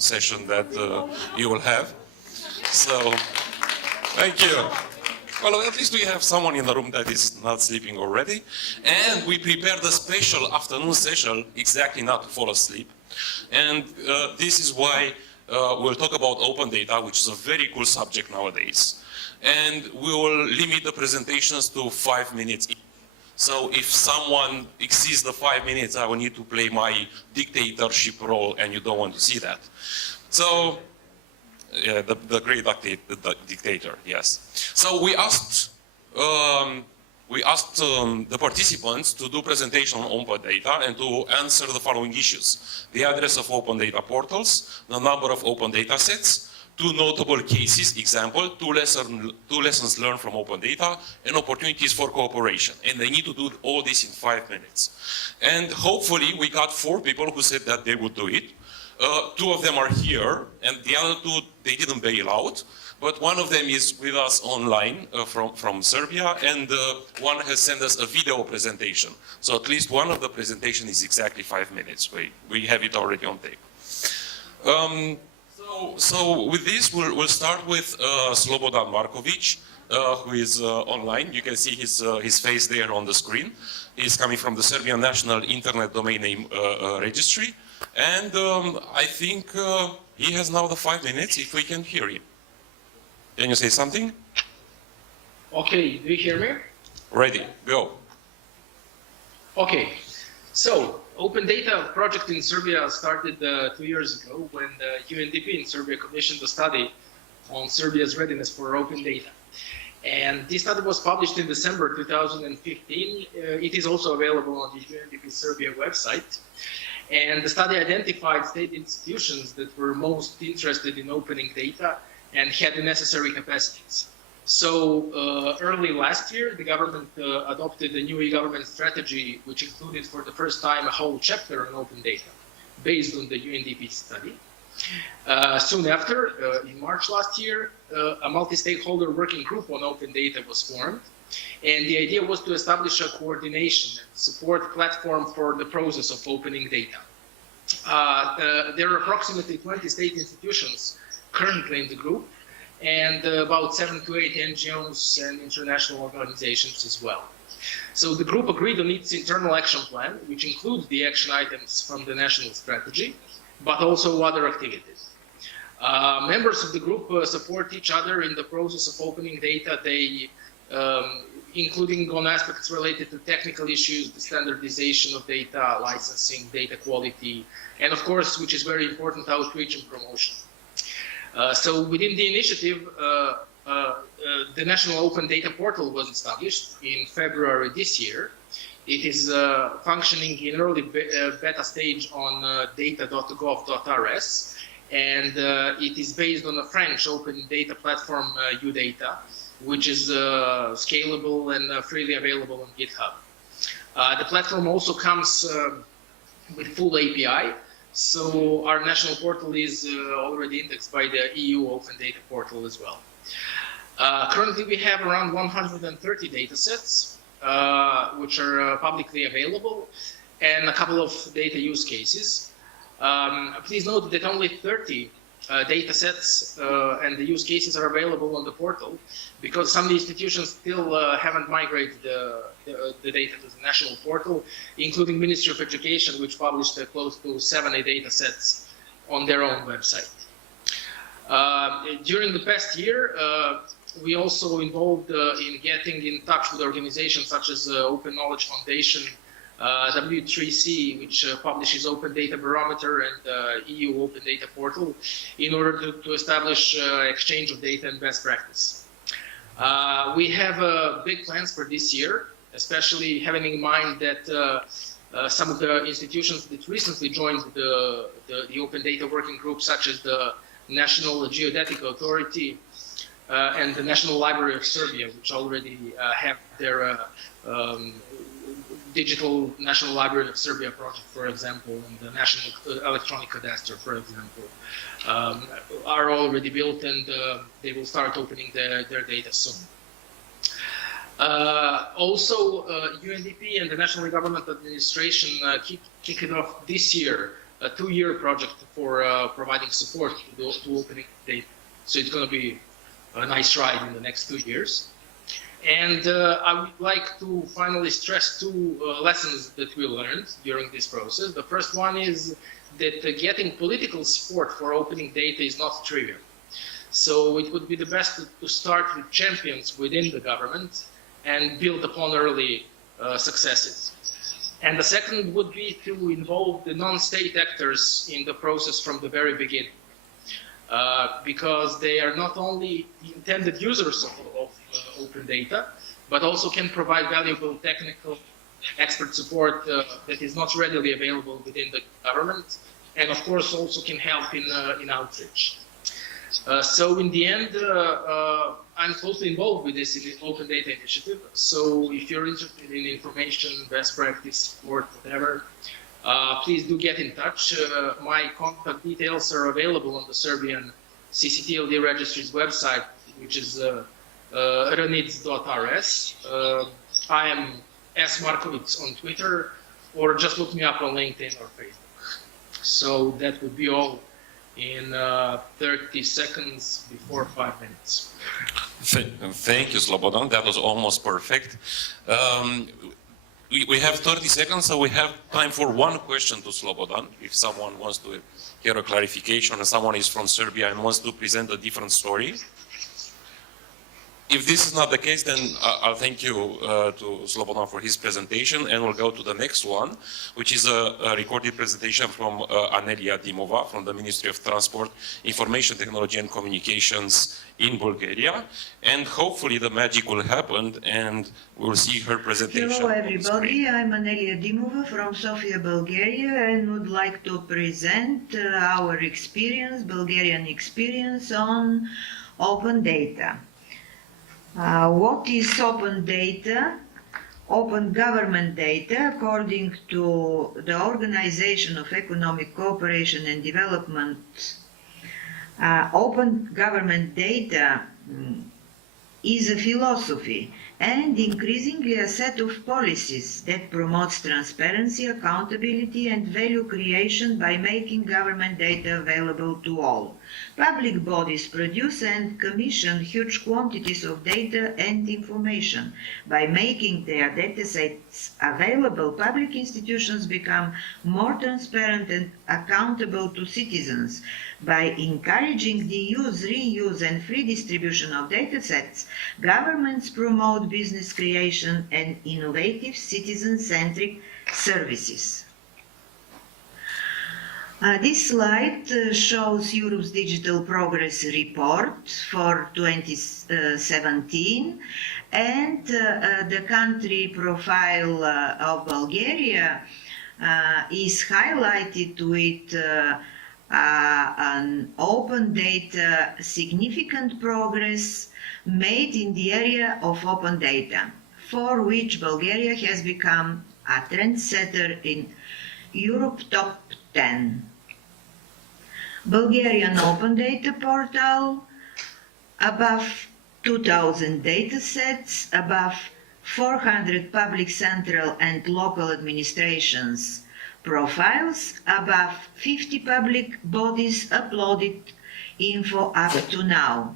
session that you will have. So, thank you. Well, at least we have someone in the room that is not sleeping already. And we prepared a special afternoon session exactly not to fall asleep. And this is why we'll talk about open data, which is a very cool subject nowadays. And we will limit the presentations to 5 minutes each. So if someone exceeds the 5 minutes, I will need to play my dictatorship role, and you don't want to see that. So, yeah, the great dictator, yes. So we asked the participants to do presentation on open data and to answer the following issues: the address of open data portals, the number of open data sets, 2 notable cases, example, 2 lessons learned from open data, and opportunities for cooperation. And they need to do all this in 5 minutes. And hopefully we got 4 people who said that they would do it. 2 of them are here, and the other 2, they didn't bail out. But one of them is with us online from Serbia, and one has sent us a video presentation. So at least one of the presentation is exactly 5 minutes. We have it already on tape. So with this, we'll start with Slobodan Markovic, who is online. You can see his face there on the screen. He's coming from the Serbian National Internet Domain Name Registry. And I think he has now the 5 minutes, if we can hear him. Can you say something? Okay, do you hear me? Ready, go. Okay, so Open Data project in Serbia started 2 years ago when the UNDP in Serbia commissioned a study on Serbia's readiness for open data. And this study was published in December 2015. It is also available on the UNDP Serbia website. And the study identified state institutions that were most interested in opening data and had the necessary capacities. So early last year, the government adopted a new e-government strategy, which included for the first time a whole chapter on open data, based on the UNDP study. Soon after, in March last year, a multi-stakeholder working group on open data was formed. And the idea was to establish a coordination and support platform for the process of opening data. There are approximately 20 state institutions currently in the group, and about 7 to 8 NGOs and international organizations as well. So the group agreed on its internal action plan, which includes the action items from the national strategy, but also other activities. Members of the group support each other in the process of opening data. They including on aspects related to technical issues, the standardization of data, licensing, data quality, and of course, which is very important, outreach and promotion. So within the initiative, the National Open Data Portal was established in February this year. It is functioning in early beta stage on data.gov.rs, and it is based on a French open data platform, UData, which is scalable and freely available on GitHub. The platform also comes with full API, so our national portal is already indexed by the EU Open Data Portal as well. Currently, we have around 130 data sets, which are publicly available, and a couple of data use cases. Please note that only 30 data sets and the use cases are available on the portal, because some institutions still haven't migrated the data to the national portal, including Ministry of Education, which published close to 70 data sets on their own website. During the past year, we also involved in getting in touch with organizations such as Open Knowledge Foundation, W3C, which publishes Open Data Barometer, and EU Open Data Portal, in order to establish exchange of data and best practice. We have big plans for this year, especially having in mind that some of the institutions that recently joined the Open Data Working Group, such as the National Geodetic Authority and the National Library of Serbia, which already have their Digital National Library of Serbia project, for example, and the National Electronic Cadastre, for example, are already built, and they will start opening their data soon. Also, UNDP and the National Government Administration kicked off this year a 2-year project for providing support to opening data. So it's going to be a nice ride in the next 2 years. And I would like to finally stress 2 lessons that we learned during this process. The first one is that getting political support for opening data is not trivial. So it would be the best to start with champions within the government and build upon early successes. And the second would be to involve the non-state actors in the process from the very beginning. Because they are not only the intended users of open data, but also can provide valuable technical expert support that is not readily available within the government, and of course also can help in outreach. So in the end, I'm closely involved with this open data initiative. So if you're interested in information, best practice, support, whatever, please do get in touch. My contact details are available on the Serbian CCTLD registry's website, which is ranids.rs. I am S. Markovic on Twitter, or just look me up on LinkedIn or Facebook. So that would be all in 30 seconds before 5 minutes. Thank you, Slobodan. That was almost perfect. We have 30 seconds, so we have time for one question to Slobodan. If someone wants to hear a clarification and someone is from Serbia and wants to present a different story. If this is not the case, then I'll thank you to Slobodan for his presentation, and we'll go to the next one, which is a recorded presentation from Anelia Dimova from the Ministry of Transport, Information Technology and Communications in Bulgaria. And hopefully the magic will happen and we'll see her presentation. Hello everybody, I'm Anelia Dimova from Sofia, Bulgaria, and would like to present our experience, Bulgarian experience on open data. What is open data? Open government data, according to the Organization of Economic Cooperation and Development, open government data is a philosophy and increasingly a set of policies that promotes transparency, accountability and value creation by making government data available to all. Public bodies produce and commission huge quantities of data and information. By making their datasets available, public institutions become more transparent and accountable to citizens. By encouraging the use, reuse and free distribution of datasets, governments promote business creation and innovative citizen-centric services. This slide shows Europe's Digital Progress Report for 2017, and the country profile of Bulgaria is highlighted with an open data significant progress made in the area of open data, for which Bulgaria has become a trendsetter in Europe Top 10. Bulgarian Open Data Portal, above 2,000 datasets, above 400 public central and local administrations profiles, above 50 public bodies uploaded info up to now.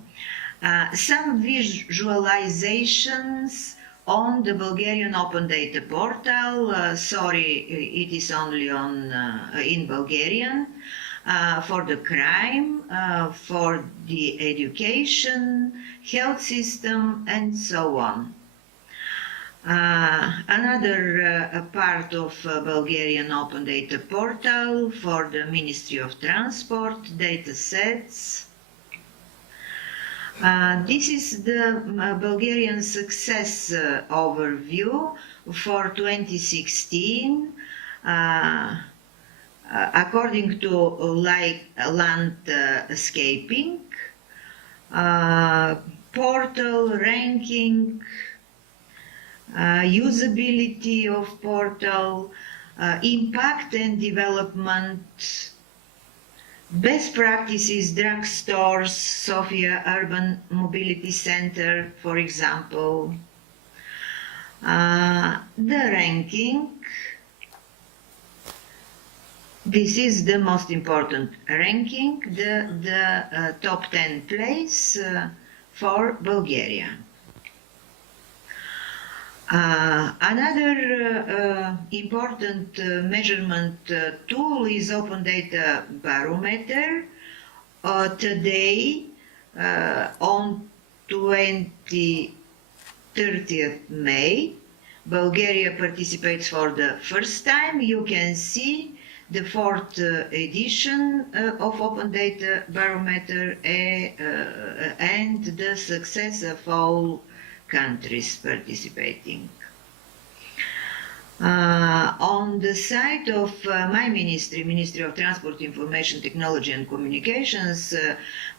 Some visualizations on the Bulgarian Open Data Portal. Sorry, it is only on in Bulgarian. For the crime, for the education, health system, and so on. Another part of Bulgarian Open Data Portal for the Ministry of Transport, data sets. This is the Bulgarian success overview for 2016. According to landscaping, portal ranking, usability of portal, impact and development, best practices, drugstores, Sofia Urban Mobility Center, for example, the ranking, This is the most important ranking, the top 10 place for Bulgaria. Another important measurement tool is Open Data Barometer. Today, on 30th May, Bulgaria participates for the first time. You can see the fourth edition of Open Data Barometer and the success of all countries participating. On the site of my ministry, Ministry of Transport, Information Technology and Communications,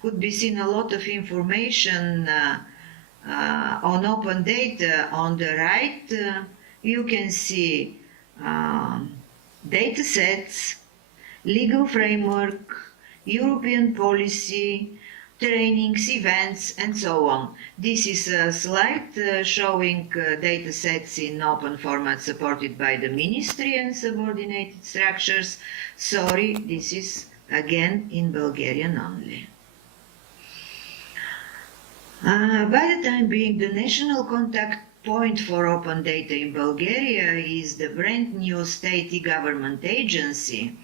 could be seen a lot of information on open data. On the right, you can see data sets, legal framework, European policy, trainings, events, and so on. This is a slide showing data sets in open format supported by the ministry and subordinated structures. Sorry, this is again in Bulgarian only. By the time being, the national contact point for open data in Bulgaria is the brand new state e-government agency,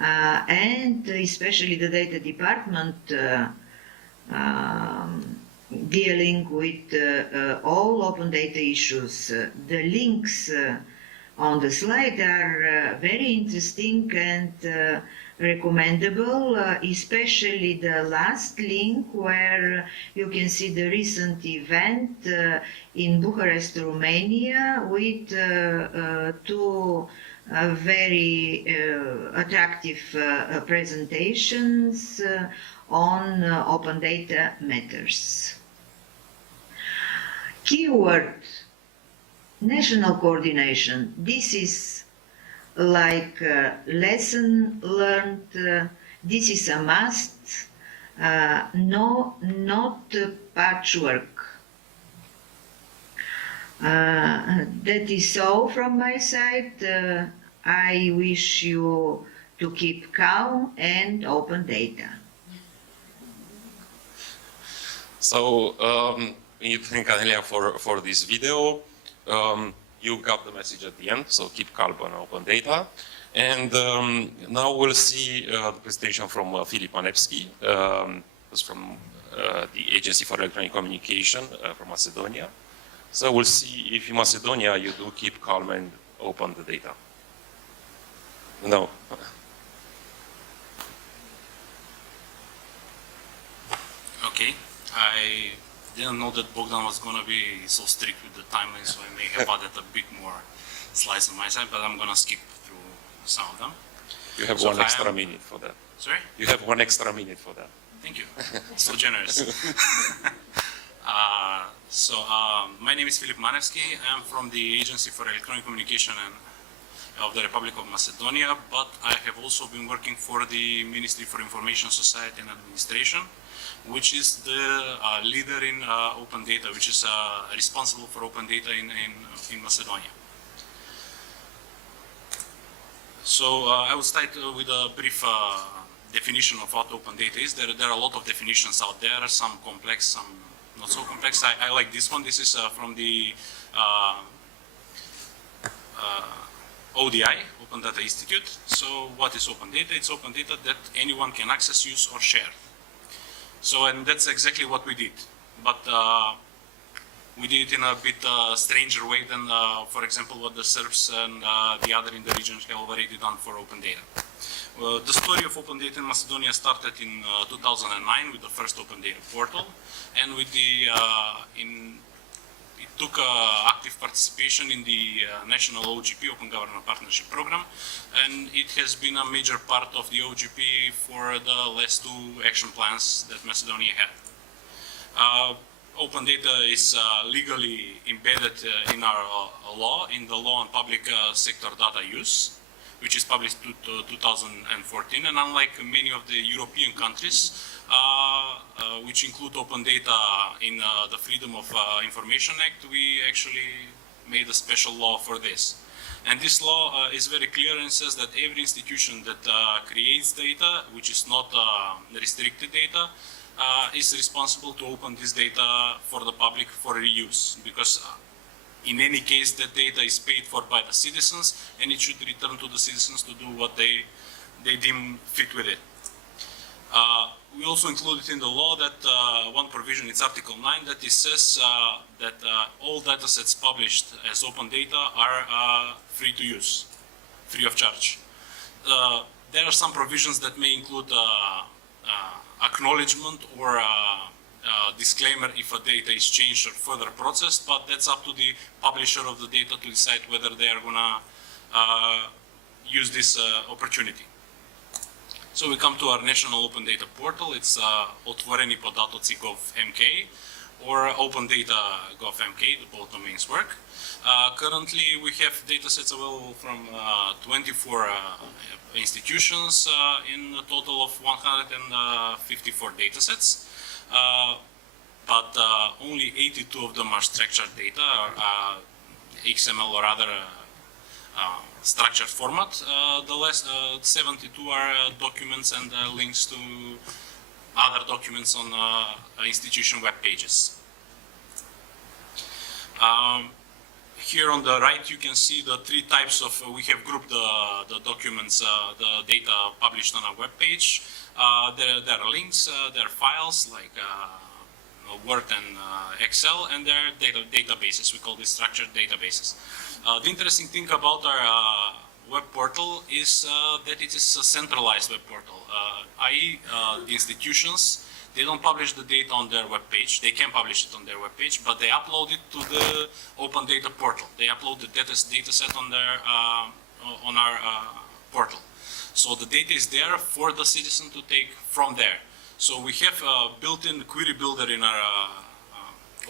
and especially the data department dealing with all open data issues. The links on the slide are very interesting and recommendable, especially the last link where you can see the recent event in Bucharest, Romania, with two very attractive presentations on open data matters. Keyword, national coordination. This is like lesson learned. This is a must. No, not patchwork. That is all from my side. I wish you to keep calm and open data. So we need to thank Anelia for this video. You got the message at the end, so keep calm on open data. And now we'll see the presentation from Filip Manevski, who's from the Agency for Electronic Communication from Macedonia. So we'll see if in Macedonia you do keep calm and open the data. No. Okay. I didn't know that Bogdan was going to be so strict with the timeline, so I may have added a bit more slides on my side, but I'm going to skip through some of them. You have So one extra minute for that. Sorry? You have 1 extra minute for that. Thank you. So generous. My name is Filip Manevski. I'm from the Agency for Electronic Communication of the Republic of Macedonia, but I have also been working for the Ministry for Information Society and Administration, which is the leader in open data, which is responsible for open data in Macedonia. So I will start with a brief definition of what open data is. There are a lot of definitions out there, some complex, some not so complex. I like this one. This is from the ODI, Open Data Institute. So what is open data? It's open data that anyone can access, use, or share. So, and that's exactly what we did. But we did it in a bit stranger way than, for example, what the Serbs and the other in the region have already done for open data. The story of open data in Macedonia started in 2009 with the first open data portal, and with the it took active participation in the national OGP, Open Government Partnership Program, and it has been a major part of the OGP for the last 2 action plans that Macedonia had. Open data is legally embedded in our law, in the law on public sector data use, which is published to 2014, and unlike many of the European countries, which include open data in the Freedom of Information Act, we actually made a special law for this. And this law is very clear and says that every institution that creates data, which is not restricted data, is responsible to open this data for the public for reuse, because in any case that data is paid for by the citizens, and it should return to the citizens to do what they deem fit with it. We also included in the law that one provision, it's Article 9, that it says that all data sets published as open data are free to use, free of charge. There are some provisions that may include acknowledgement or disclaimer if a data is changed or further processed, but that's up to the publisher of the data to decide whether they are gonna use this opportunity. So we come to our national open data portal. It's otvoreni.gov.mk or opendata.gov.mk, both domains work. Currently we have data sets available from 24 institutions in a total of 154 data sets. But only 82 of them are structured data, XML or other structured format. The last 72 are documents and links to other documents on institution web pages. Here on the right you can see the three types of, we have grouped the documents, the data published on our web page. There are links, there are files like Word and Excel, and there are databases. We call these structured databases. The interesting thing about our web portal is that it is a centralized web portal, i.e. The institutions, they don't publish the data on their web page. They can publish it on their web page, but they upload it to the open data portal. They upload the data set on their on our portal. So the data is there for the citizen to take from there. So we have a built-in query builder in our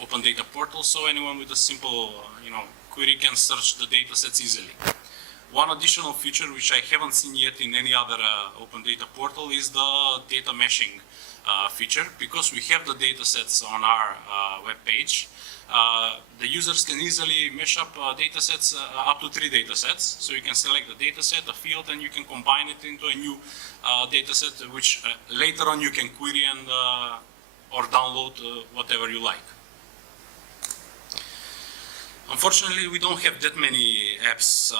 open data portal, so anyone with a simple query can search the data sets easily. One additional feature which I haven't seen yet in any other open data portal is the data meshing feature. Because we have the data sets on our web page, the users can easily mesh up data sets, up to 3 data sets. So you can select the data set, a field, and you can combine it into a new data set, which later on you can query and or download whatever you like. Unfortunately, we don't have that many apps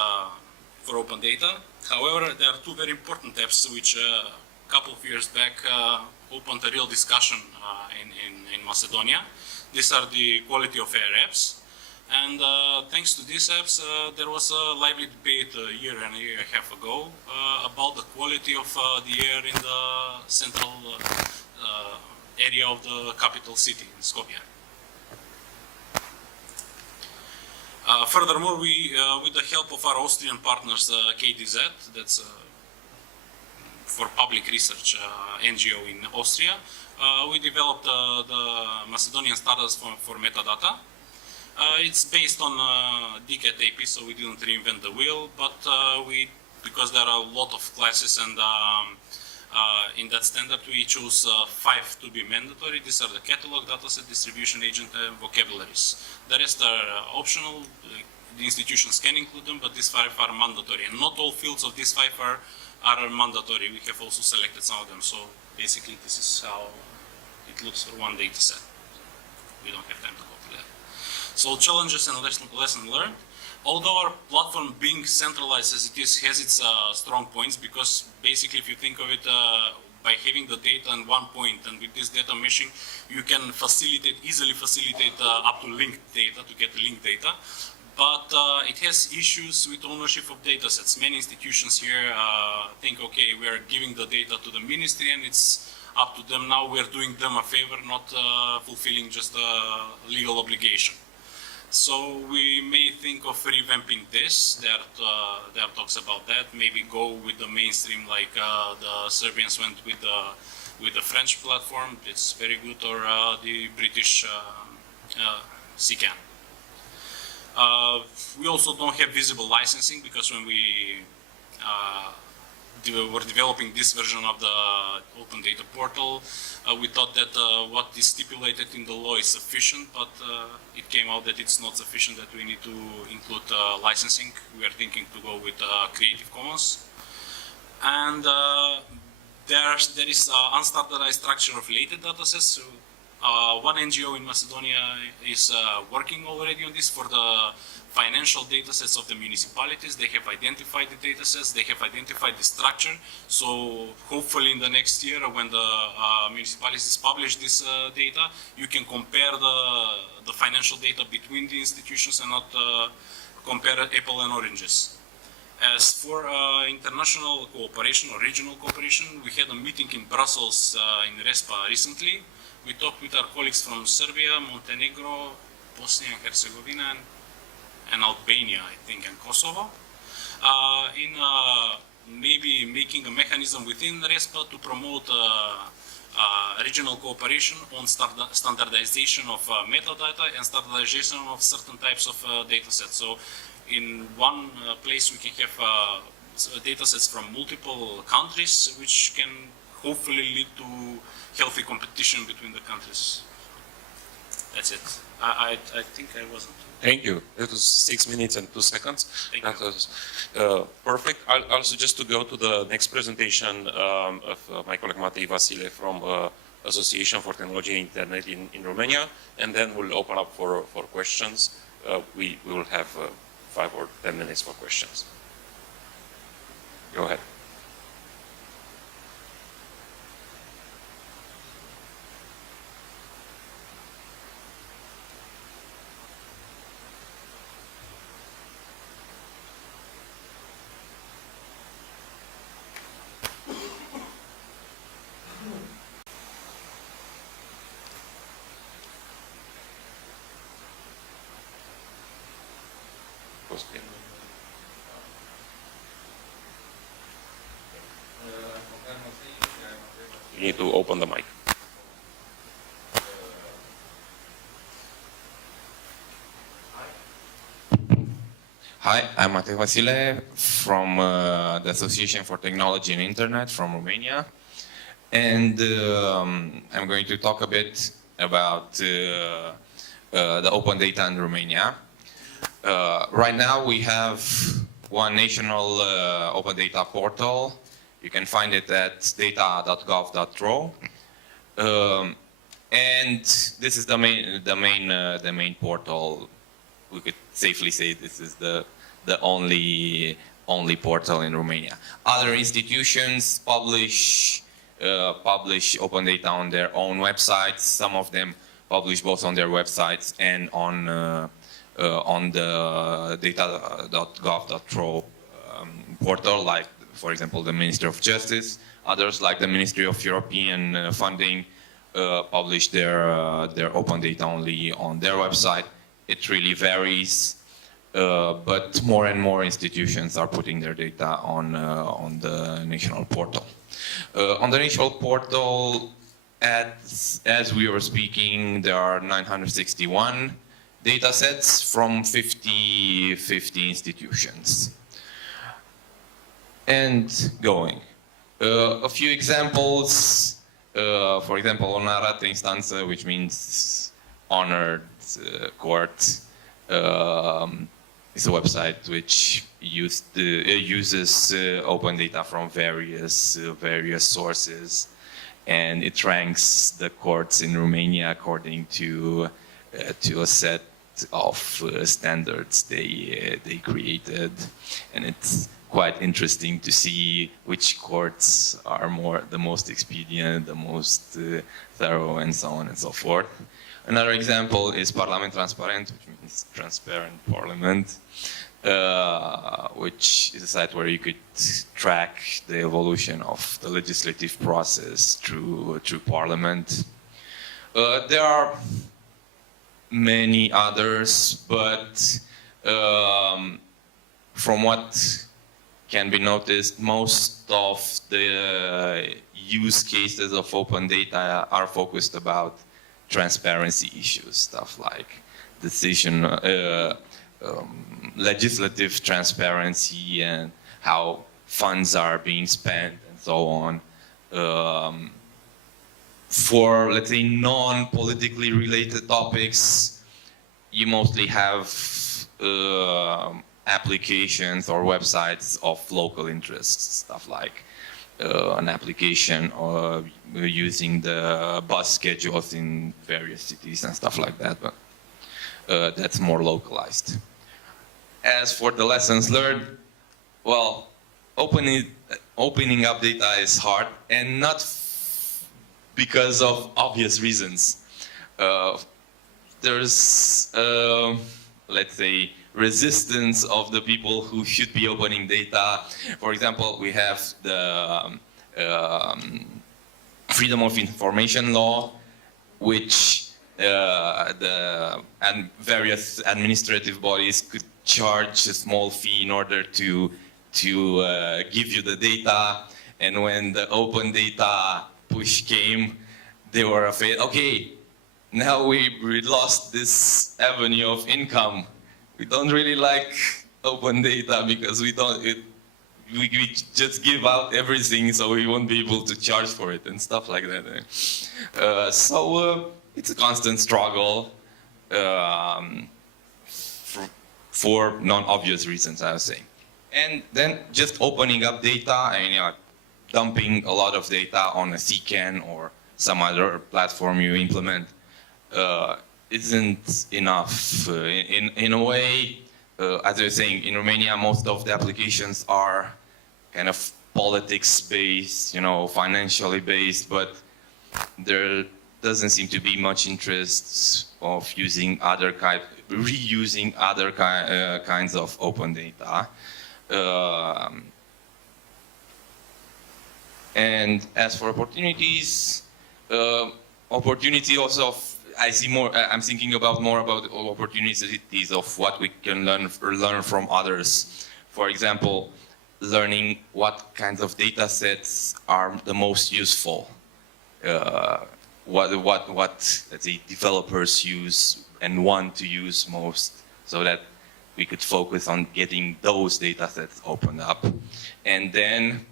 for open data. However, there are 2 very important apps which a couple of years back opened a real discussion in Macedonia. These are the quality of air apps. And thanks to these apps, there was a lively debate a year and a half ago about the quality of the air in the central area of the capital city, in Skopje. Furthermore, we, with the help of our Austrian partners, KDZ, that's for public research NGO in Austria, we developed the Macedonian standards for metadata. It's based on DCAT AP, so we didn't reinvent the wheel, but because there are a lot of classes and in that standard we chose 5 to be mandatory. These are the catalog, dataset, distribution agent, and vocabularies. The rest are optional. The institutions can include them, but these 5 are mandatory. And not all fields of these 5 are mandatory. We have also selected some of them. So basically this is how it looks for one data set. We don't have time to go through that. So challenges and lesson learned. Although our platform being centralized as it is has its strong points, because basically if you think of it, by having the data in one point and with this data meshing, you can easily facilitate up to linked data to get linked data. But it has issues with ownership of data sets. Many institutions here think, okay, we are giving the data to the ministry and it's up to them now. We're doing them a favor, not fulfilling just a legal obligation. So we may think of revamping this. There are talks about that. Maybe go with the mainstream, like the Serbians went with the French platform. It's very good, or the British CCAN. We also don't have visible licensing, because when we were developing this version of the open data portal, we thought that what is stipulated in the law is sufficient, but it came out that it's not sufficient, that we need to include licensing. We are thinking to go with Creative Commons. And there is unstandardized structure of related datasets. So, one NGO in Macedonia is working already on this for the financial datasets of the municipalities. They have identified the datasets, they have identified the structure. So hopefully in the next year, when the municipalities publish this data, you can compare the financial data between the institutions and not compare apple and oranges. As for international cooperation or regional cooperation, we had a meeting in Brussels in RESPA recently. We talked with our colleagues from Serbia, Montenegro, Bosnia and Herzegovina, and Albania, I think, and Kosovo, in maybe making a mechanism within RESPA to promote regional cooperation on standardization of metadata and standardization of certain types of data sets. So in one place we can have data sets from multiple countries, which can hopefully lead to healthy competition between the countries. That's it. I think I wasn't. Thank you. It was 6 minutes and 2 seconds. Thank That you. was perfect. I'll also just to go to the next presentation of my colleague Matei Vasile from Association for Technology and Internet in Romania, and then we'll open up for questions. We will have 5 or 10 minutes for questions. Go ahead. You need to open the mic. Hi, I'm Matei Vasile from the Association for Technology and Internet from Romania. And I'm going to talk a bit about the open data in Romania. Right now we have one national open data portal. You can find it at data.gov.ro. And this is the main portal. We could safely say this is the only portal in Romania. Other institutions publish open data on their own websites. Some of them publish both on their websites and on the data.gov.ro portal, like, for example, the Ministry of Justice. Others, like the Ministry of European Funding, publish their open data only on their website. It really varies, but more and more institutions are putting their data on the national portal. On the national portal, as we were speaking, there are 961 data sets from 50 institutions. And going. A few examples, for example, onorată instanță, which means honored court, is a website which uses open data from various sources, and it ranks the courts in Romania according to a set of standards they created, and it's quite interesting to see which courts are the most expedient, the most thorough, and so on and so forth. Another example is Parlament Transparent, which means transparent parliament, which is a site where you could track the evolution of the legislative process through parliament. There are many others, but from what can be noticed, most of the use cases of open data are focused about transparency issues, stuff like legislative transparency and how funds are being spent and so on. For, let's say, non-politically related topics, you mostly have applications or websites of local interests, stuff like an application or using the bus schedules in various cities and stuff like that, but that's more localized. As for the lessons learned, well, opening up data is hard, and not because of obvious reasons. There's, let's say, resistance of the people who should be opening data. For example, we have the Freedom of Information Law, which and various administrative bodies could charge a small fee in order to give you the data. And when the open data push came, they were afraid, okay, now we lost this avenue of income. We don't really like open data because we just give out everything, so we won't be able to charge for it and stuff like that. So it's a constant struggle for non-obvious reasons, I would say. And then just opening up data and dumping a lot of data on a CCAN or some other platform you implement isn't enough. In a way, as I was saying, in Romania, most of the applications are kind of politics-based, financially based, but there doesn't seem to be much interest of reusing other kinds of open data. And as for opportunities, opportunity also I see more. I'm thinking more about opportunities of what we can learn from others. For example, learning what kinds of data sets are the most useful. What let's say developers use and want to use most, so that we could focus on getting those data sets opened up, and then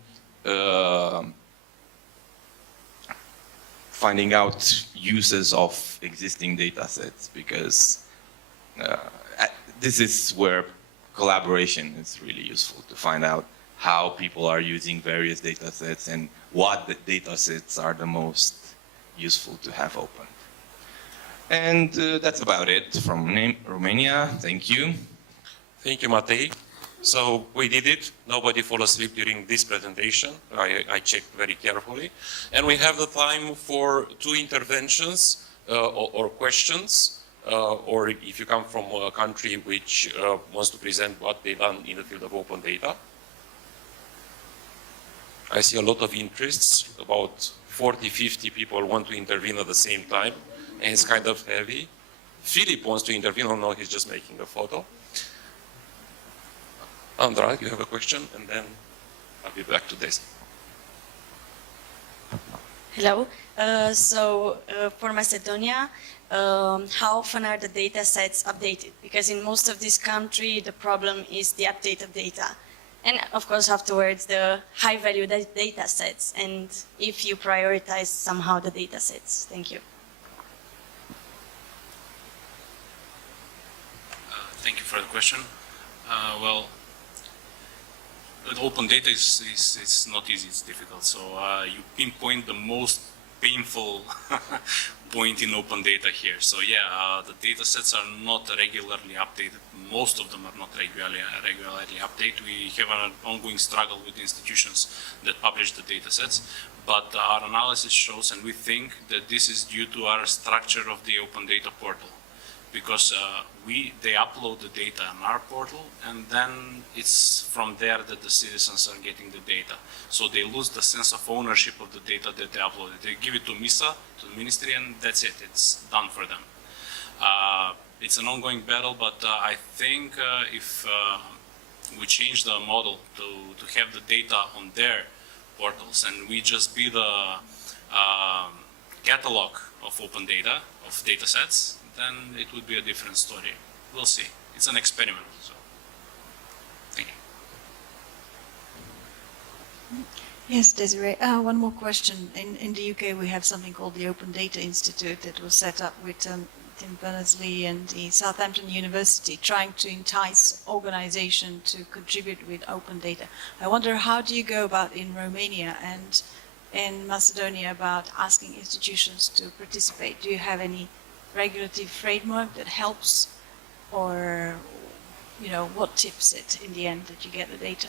finding out uses of existing data sets, because this is where collaboration is really useful, to find out how people are using various data sets and what the data sets are the most useful to have open. And that's about it from Romania. Thank you. Thank you, Matei. So we did it. Nobody fell asleep during this presentation. I checked very carefully. And we have the time for 2 interventions or questions, or if you come from a country which wants to present what they've done in the field of open data. I see a lot of interests. About 40, 50 people want to intervene at the same time, and it's kind of heavy. Philip wants to intervene. Oh no, he's just making a photo. Andra, you have a question, and then I'll be back to this. Hello. For Macedonia, how often are the data sets updated? Because in most of this country, the problem is the update of data. And of course, afterwards, the high value data sets, and if you prioritize somehow the data sets. Thank you. Thank you for the question. Well, with open data it's not easy, it's difficult. So you pinpoint the most painful point in open data here. So yeah, the data sets are not regularly updated. Most of them are not regularly updated. We have an ongoing struggle with the institutions that publish the data sets, but our analysis shows, and we think that this is due to our structure of the open data portal. Because they upload the data on our portal, and then it's from there that the citizens are getting the data. So they lose the sense of ownership of the data that they uploaded. They give it to MISA, to the ministry, and that's it. It's done for them. It's an ongoing battle, but I think if we change the model to have the data on their portals, and we just be the catalog of open data, of data sets, then it would be a different story. We'll see. It's an experiment. So, thank you. Yes, Desiree. One more question. In the UK, we have something called the Open Data Institute that was set up with Tim Berners-Lee and the Southampton University, trying to entice organizations to contribute with open data. I wonder, how do you go about in Romania and in Macedonia about asking institutions to participate? Do you have any regulatory framework that helps, or what tips it in the end that you get the data?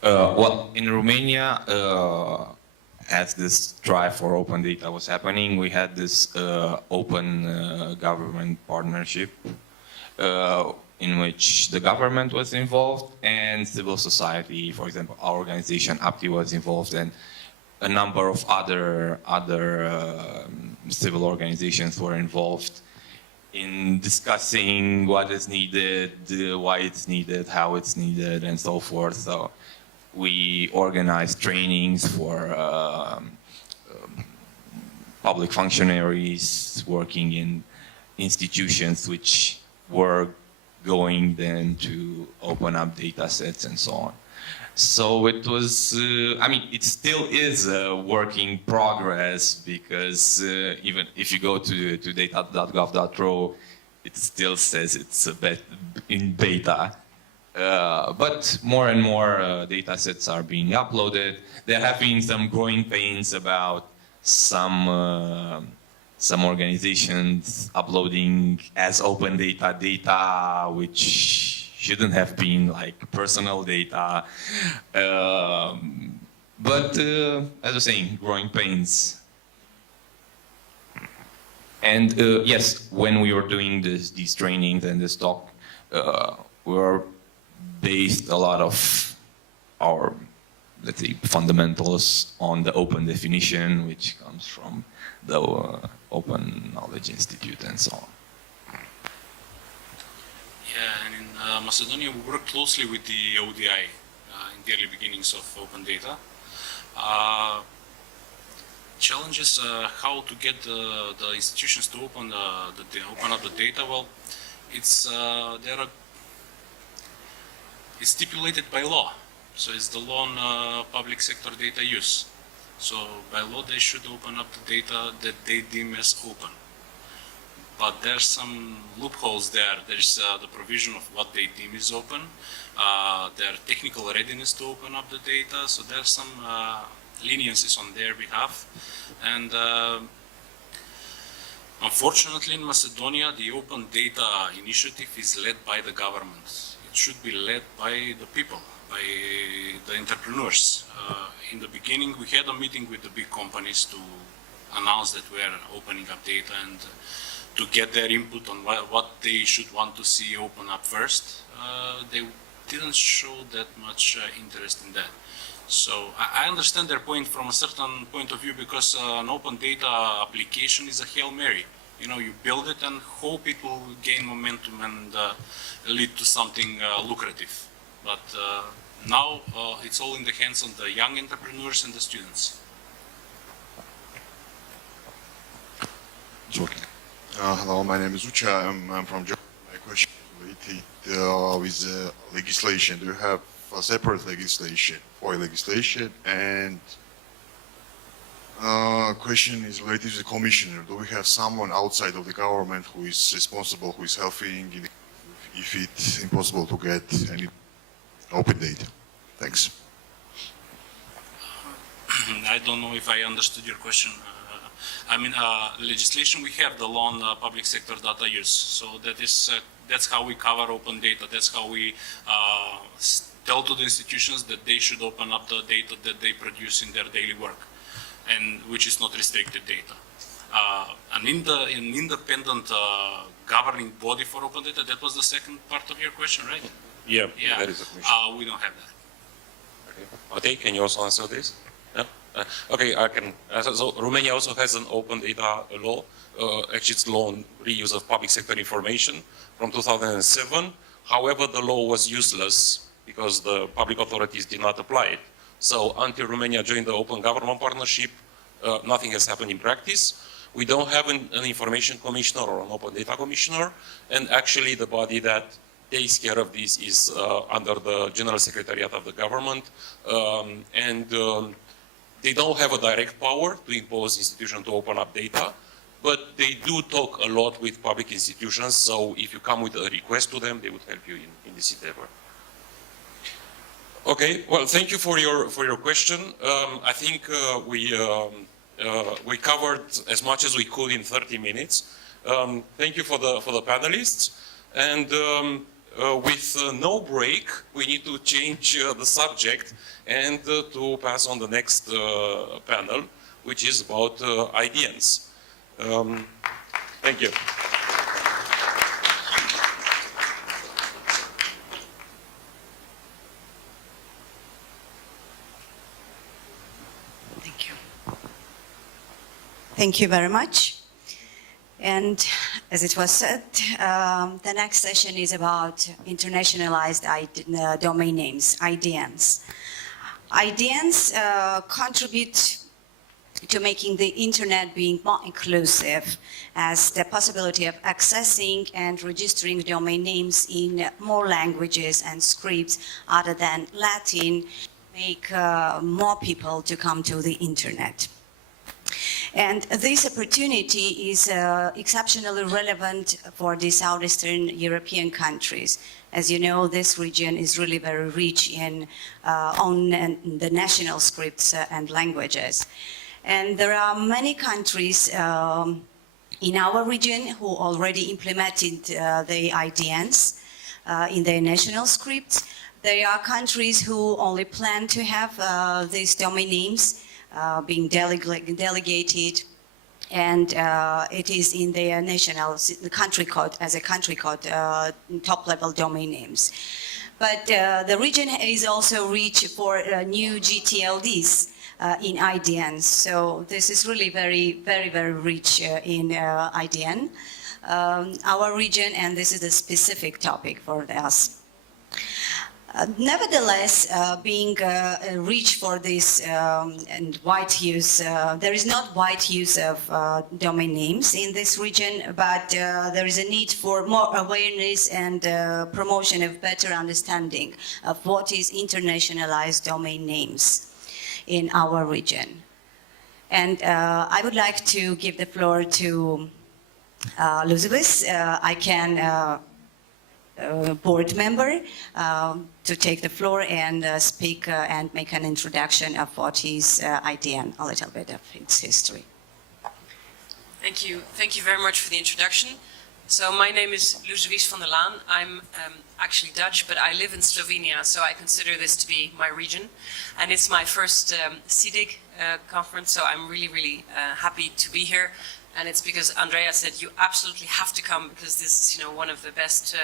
Well, in Romania, as this drive for open data was happening, we had this open government partnership in which the government was involved and civil society. For example, our organization, APTI, was involved, and a number of other civil organizations were involved in discussing what is needed, why it's needed, how it's needed, and so forth. So we organized trainings for public functionaries working in institutions which were going then to open up data sets and so on. So it was, it still is a work in progress, because even if you go to data.gov.ro, it still says it's a bit in beta. But more and more data sets are being uploaded. There have been some growing pains about some organizations uploading as open data which shouldn't have been like personal data. But as I was saying, growing pains. And yes, when we were doing these trainings and this talk, we were based a lot of our, let's say, fundamentals on the open definition, which comes from the Open Knowledge Institute and so on. Yeah, and in Macedonia, we work closely with the ODI in the early beginnings of open data. Challenges how to get the institutions to open up the data. Well, it's stipulated by law. So it's the law on public sector data use. So by law, they should open up the data that they deem as open. But there's some loopholes there. There's the provision of what they deem is open, their technical readiness to open up the data. So there's some leniencies on their behalf. And unfortunately, in Macedonia, the open data initiative is led by the government. It should be led by the people, by the entrepreneurs. In the beginning, we had a meeting with the big companies to announce that we are opening up data and to get their input on what they should want to see open up first. They didn't show that much interest in that. So I understand their point from a certain point of view, because an open data application is a Hail Mary. You build it and hope it will gain momentum and lead to something lucrative. But now it's all in the hands of the young entrepreneurs and the students. Hello, my name is Ucha. I'm from Germany. My question is related with legislation. Do you have a separate legislation, FOI legislation? And question is related to the commissioner. Do we have someone outside of the government who is responsible, who is helping if it's impossible to get any open data? Thanks. I don't know if I understood your question. Legislation, we have the law on public sector data use. So that's how we cover open data. That's how we tell to the institutions that they should open up the data that they produce in their daily work, and which is not restricted data. An independent governing body for open data, that was the second part of your question, right? Yeah, Yeah, that is a question. we don't have that. Okay, can you also answer this? Yeah? Okay, I can. So Romania also has an open data law. Actually, it's law on reuse of public sector information from 2007. However, the law was useless because the public authorities did not apply it. So until Romania joined the Open Government Partnership, nothing has happened in practice. We don't have an information commissioner or an open data commissioner, and actually the body that takes care of this is under the General Secretariat of the government, they don't have a direct power to impose institutions to open up data, but they do talk a lot with public institutions, so if you come with a request to them, they would help you in this endeavor. Okay, well, thank you for your question. I think we covered as much as we could in 30 minutes. Thank you for the panelists, and with no break, we need to change the subject and to pass on the next panel, which is about IDNs. Thank you. Thank you. Thank you very much. And as it was said, the next session is about internationalized domain names, IDNs. IDNs contribute to making the internet being more inclusive, as the possibility of accessing and registering domain names in more languages and scripts other than Latin make more people to come to the internet. And this opportunity is exceptionally relevant for the Southeastern European countries. As you know, this region is really very rich in on the national scripts and languages. And there are many countries in our region who already implemented the IDNs in their national scripts. There are countries who only plan to have these domain names being delegated, and it is in their national country code, as a country code, top-level domain names. But the region is also rich for new GTLDs in IDN. So this is really very rich in IDN, our region, and this is a specific topic for us. Nevertheless, being rich for this and wide use, there is not wide use of domain names in this region, but there is a need for more awareness and promotion of better understanding of what is internationalized domain names in our region. And I would like to give the floor to Elizabeth. I can board member to take the floor and speak and make an introduction of what is IDN, a little bit of its history. Thank you. Thank you very much for the introduction. So my name is Luzewies van der Laan. I'm actually Dutch, but I live in Slovenia, so I consider this to be my region. And it's my first SEEDIG conference, so I'm really happy to be here. And it's because Andrea said you absolutely have to come, because this is, one of the best,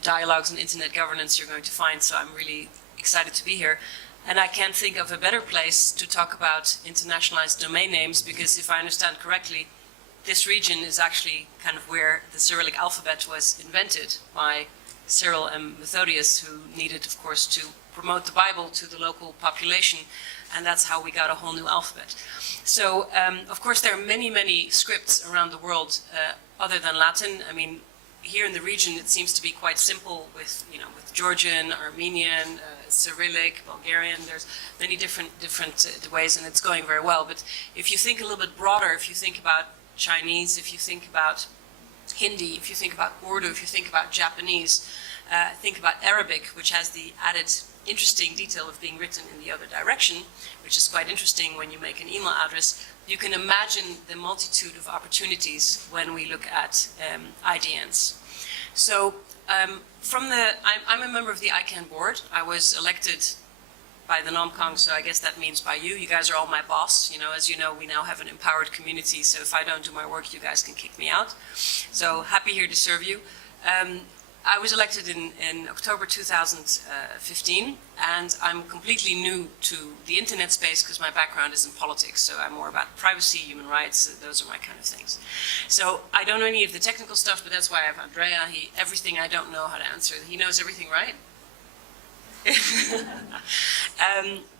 dialogues on internet governance you're going to find. So I'm really excited to be here. And I can't think of a better place to talk about internationalized domain names, because if I understand correctly, this region is actually kind of where the Cyrillic alphabet was invented by Cyril and Methodius, who needed, of course, to promote the Bible to the local population. And that's how we got a whole new alphabet. So, of course, there are many scripts around the world other than Latin. I mean, here in the region, it seems to be quite simple with, with Georgian, Armenian, Cyrillic, Bulgarian. There's many different ways, and it's going very well. But if you think a little bit broader, if you think about Chinese, if you think about Hindi, if you think about Urdu, if you think about Japanese, think about Arabic, which has the added interesting detail of being written in the other direction, which is quite interesting when you make an email address. You can imagine the multitude of opportunities when we look at IDNs. So I'm a member of the ICANN board. I was elected by the NomCong, so I guess that means by you. You guys are all my boss. As you know, we now have an empowered community, so if I don't do my work, you guys can kick me out. So happy here to serve you. I was elected in October 2015, and I'm completely new to the internet space because my background is in politics, so I'm more about privacy, human rights, those are my kind of things. So I don't know any of the technical stuff, but that's why I have Andrea. Everything I don't know how to answer, he knows everything, right?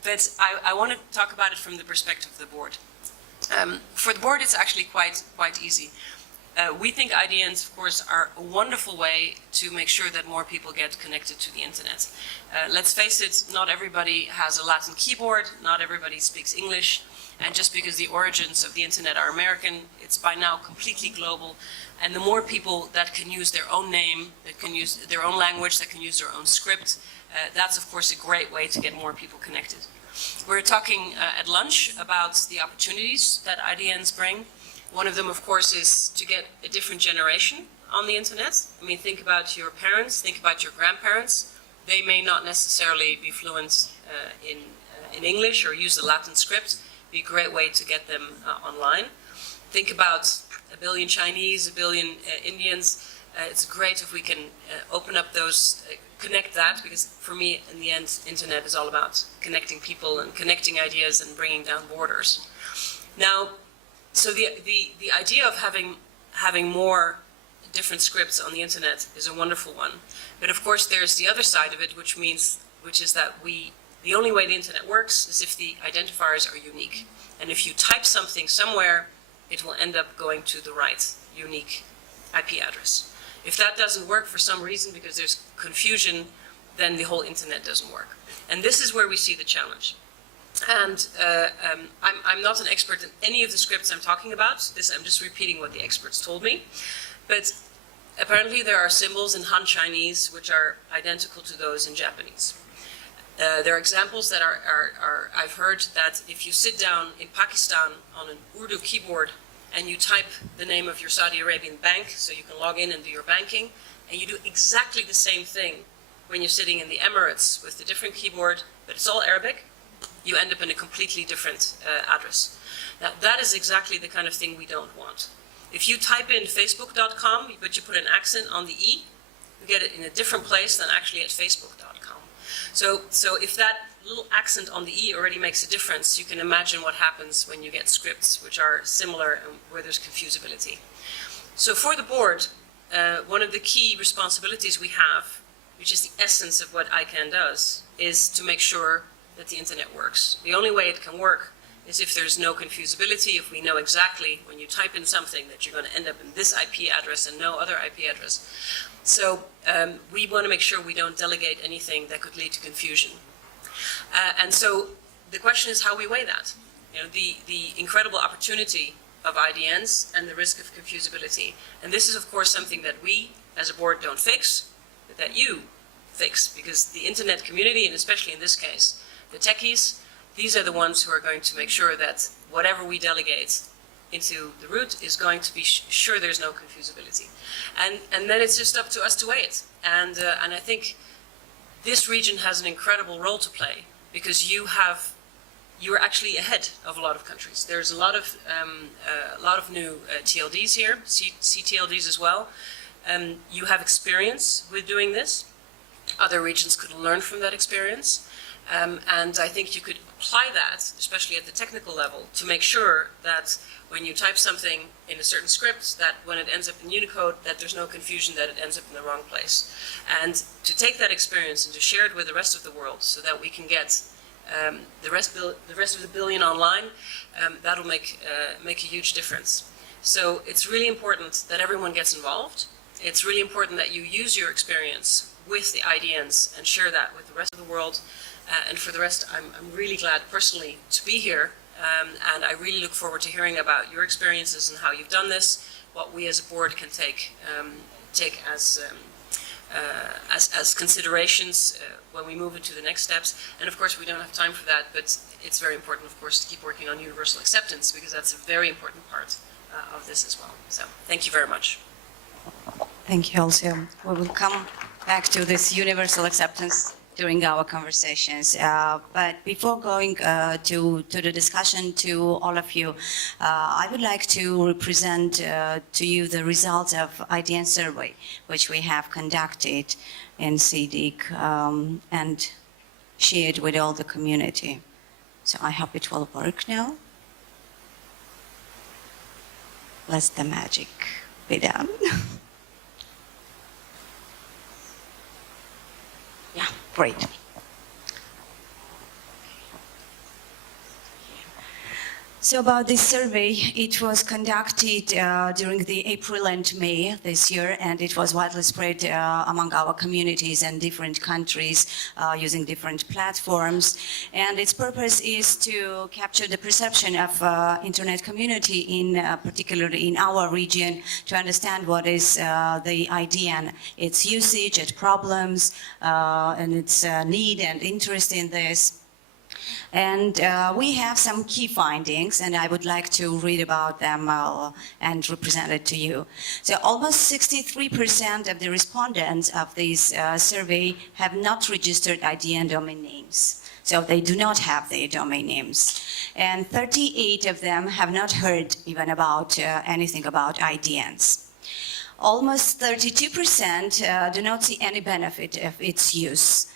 But I want to talk about it from the perspective of the board. For the board, it's actually quite easy. We think IDNs, of course, are a wonderful way to make sure that more people get connected to the internet. Let's face it, not everybody has a Latin keyboard, not everybody speaks English, and just because the origins of the internet are American, it's by now completely global. And the more people that can use their own name, that can use their own language, that can use their own script, that's of course a great way to get more people connected. We're talking at lunch about the opportunities that IDNs bring. One of them, of course, is to get a different generation on the internet. I mean, think about your parents, think about your grandparents. They may not necessarily be fluent in English or use the Latin script. It'd be a great way to get them online. Think about a billion Chinese, a billion Indians. It's great if we can open up those, connect that, because for me, in the end, internet is all about connecting people and connecting ideas and bringing down borders. Now, so the idea of having more different scripts on the internet is a wonderful one. But of course, there's the other side of it, which is that the only way the internet works is if the identifiers are unique. And if you type something somewhere, it will end up going to the right unique IP address. If that doesn't work for some reason because there's confusion, then the whole internet doesn't work. And this is where we see the challenge. And I'm not an expert in any of the scripts I'm talking about. I'm just repeating what the experts told me. But apparently there are symbols in Han Chinese which are identical to those in Japanese. There are examples that I've heard that if you sit down in Pakistan on an Urdu keyboard and you type the name of your Saudi Arabian bank so you can log in and do your banking, and you do exactly the same thing when you're sitting in the Emirates with a different keyboard, but it's all Arabic, you end up in a completely different address. Now, that is exactly the kind of thing we don't want. If you type in facebook.com, but you put an accent on the E, you get it in a different place than actually at facebook.com. So if that little accent on the E already makes a difference, you can imagine what happens when you get scripts which are similar and where there's confusability. So for the board, one of the key responsibilities we have, which is the essence of what ICANN does, is to make sure that the internet works. The only way it can work is if there's no confusability, if we know exactly when you type in something that you're going to end up in this IP address and no other IP address. So we want to make sure we don't delegate anything that could lead to confusion. And so the question is how we weigh that. You know, the incredible opportunity of IDNs and the risk of confusability. And this is, of course, something that we, as a board, don't fix, but that you fix, because the internet community, and especially in this case, the techies, these are the ones who are going to make sure that whatever we delegate into the root is going to be sure there's no confusability. And then it's just up to us to weigh it. And I think this region has an incredible role to play, because you're actually ahead of a lot of countries. There's a lot of new TLDs here, CTLDs as well. You have experience with doing this. Other regions could learn from that experience. And I think you could apply that, especially at the technical level, to make sure that when you type something in a certain script, that when it ends up in Unicode, that there's no confusion that it ends up in the wrong place. And to take that experience and to share it with the rest of the world so that we can get the rest of the billion online, that'll make a huge difference. So it's really important that everyone gets involved. It's really important that you use your experience with the IDNs and share that with the rest of the world. And for the rest, I'm really glad personally to be here, and I really look forward to hearing about your experiences and how you've done this, what we as a board can take as considerations when we move into the next steps. And of course, we don't have time for that, but it's very important, of course, to keep working on universal acceptance, because that's a very important part of this as well. So thank you very much. Thank you also. We will come back to this universal acceptance during our conversations. But before going to the discussion to all of you, I would like to present to you the results of IDN survey, which we have conducted in SEEDIG and shared with all the community. So I hope it will work now. Let the magic be done. Yeah, great. So about this survey, it was conducted during the April and May this year, and it was widely spread among our communities and different countries using different platforms. And its purpose is to capture the perception of internet community, particularly in our region, to understand what is the IDN, its usage, its problems, and its need and interest in this. And we have some key findings, and I would like to read about them and represent it to you. So almost 63% of the respondents of this survey have not registered IDN domain names. So they do not have their domain names. And 38 of them have not heard even about anything about IDNs. Almost 32% do not see any benefit of its use.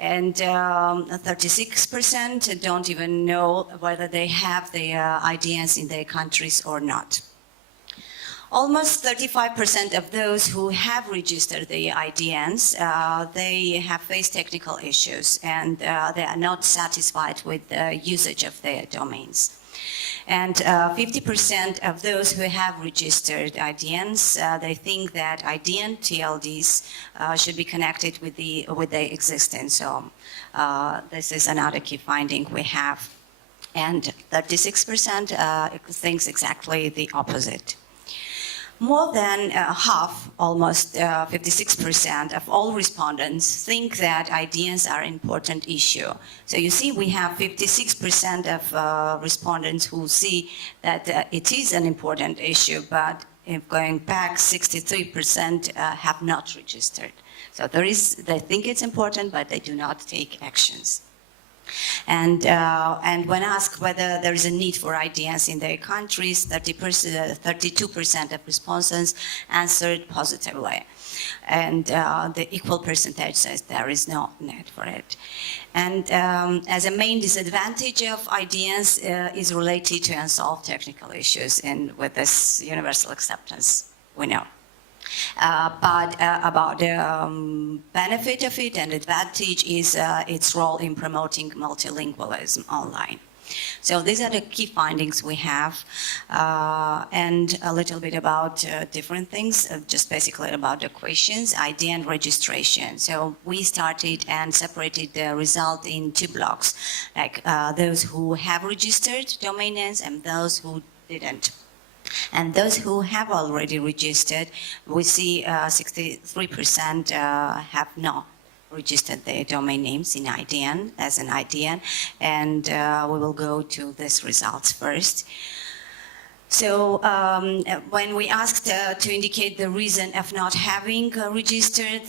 And 36% don't even know whether they have the IDNs in their countries or not. Almost 35% of those who have registered the IDNs, they have faced technical issues, and they are not satisfied with the usage of their domains. And 50% of those who have registered IDNs, they think that IDN TLDs should be connected with their existence. So this is another key finding we have. And 36% thinks exactly the opposite. More than half, almost 56% of all respondents think that IDNs are an important issue. So you see, we have 56% of respondents who see that it is an important issue, but if going back, 63% have not registered. So they think it's important, but they do not take actions. And when asked whether there is a need for IDNs in their countries, 32% of respondents answered positively. And the equal percentage says there is no need for it. And as a main disadvantage of IDNs is related to unsolved technical issues, and with this universal acceptance, we know. But about the benefit of it and advantage is its role in promoting multilingualism online. So these are the key findings we have, and a little bit about different things, just basically about the questions, IDN registration. So we started and separated the result in two blocks, like those who have registered domain names and those who didn't. And those who have already registered, we see 63% have not registered their domain names in IDN, as an IDN, and we will go to these results first. So when we asked to indicate the reason of not having registered,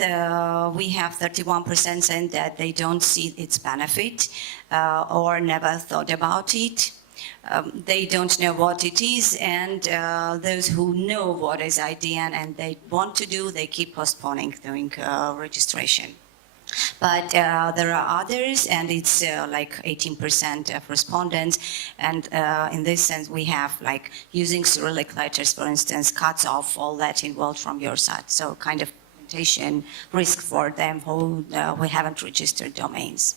we have 31% saying that they don't see its benefit or never thought about it. They don't know what it is, and those who know what is IDN and they want to do, they keep postponing doing registration. But there are others, and it's like 18% of respondents, and in this sense we have like using Cyrillic letters, for instance, cuts off all Latin words from your site, so kind of implementation risk for them who haven't registered domains.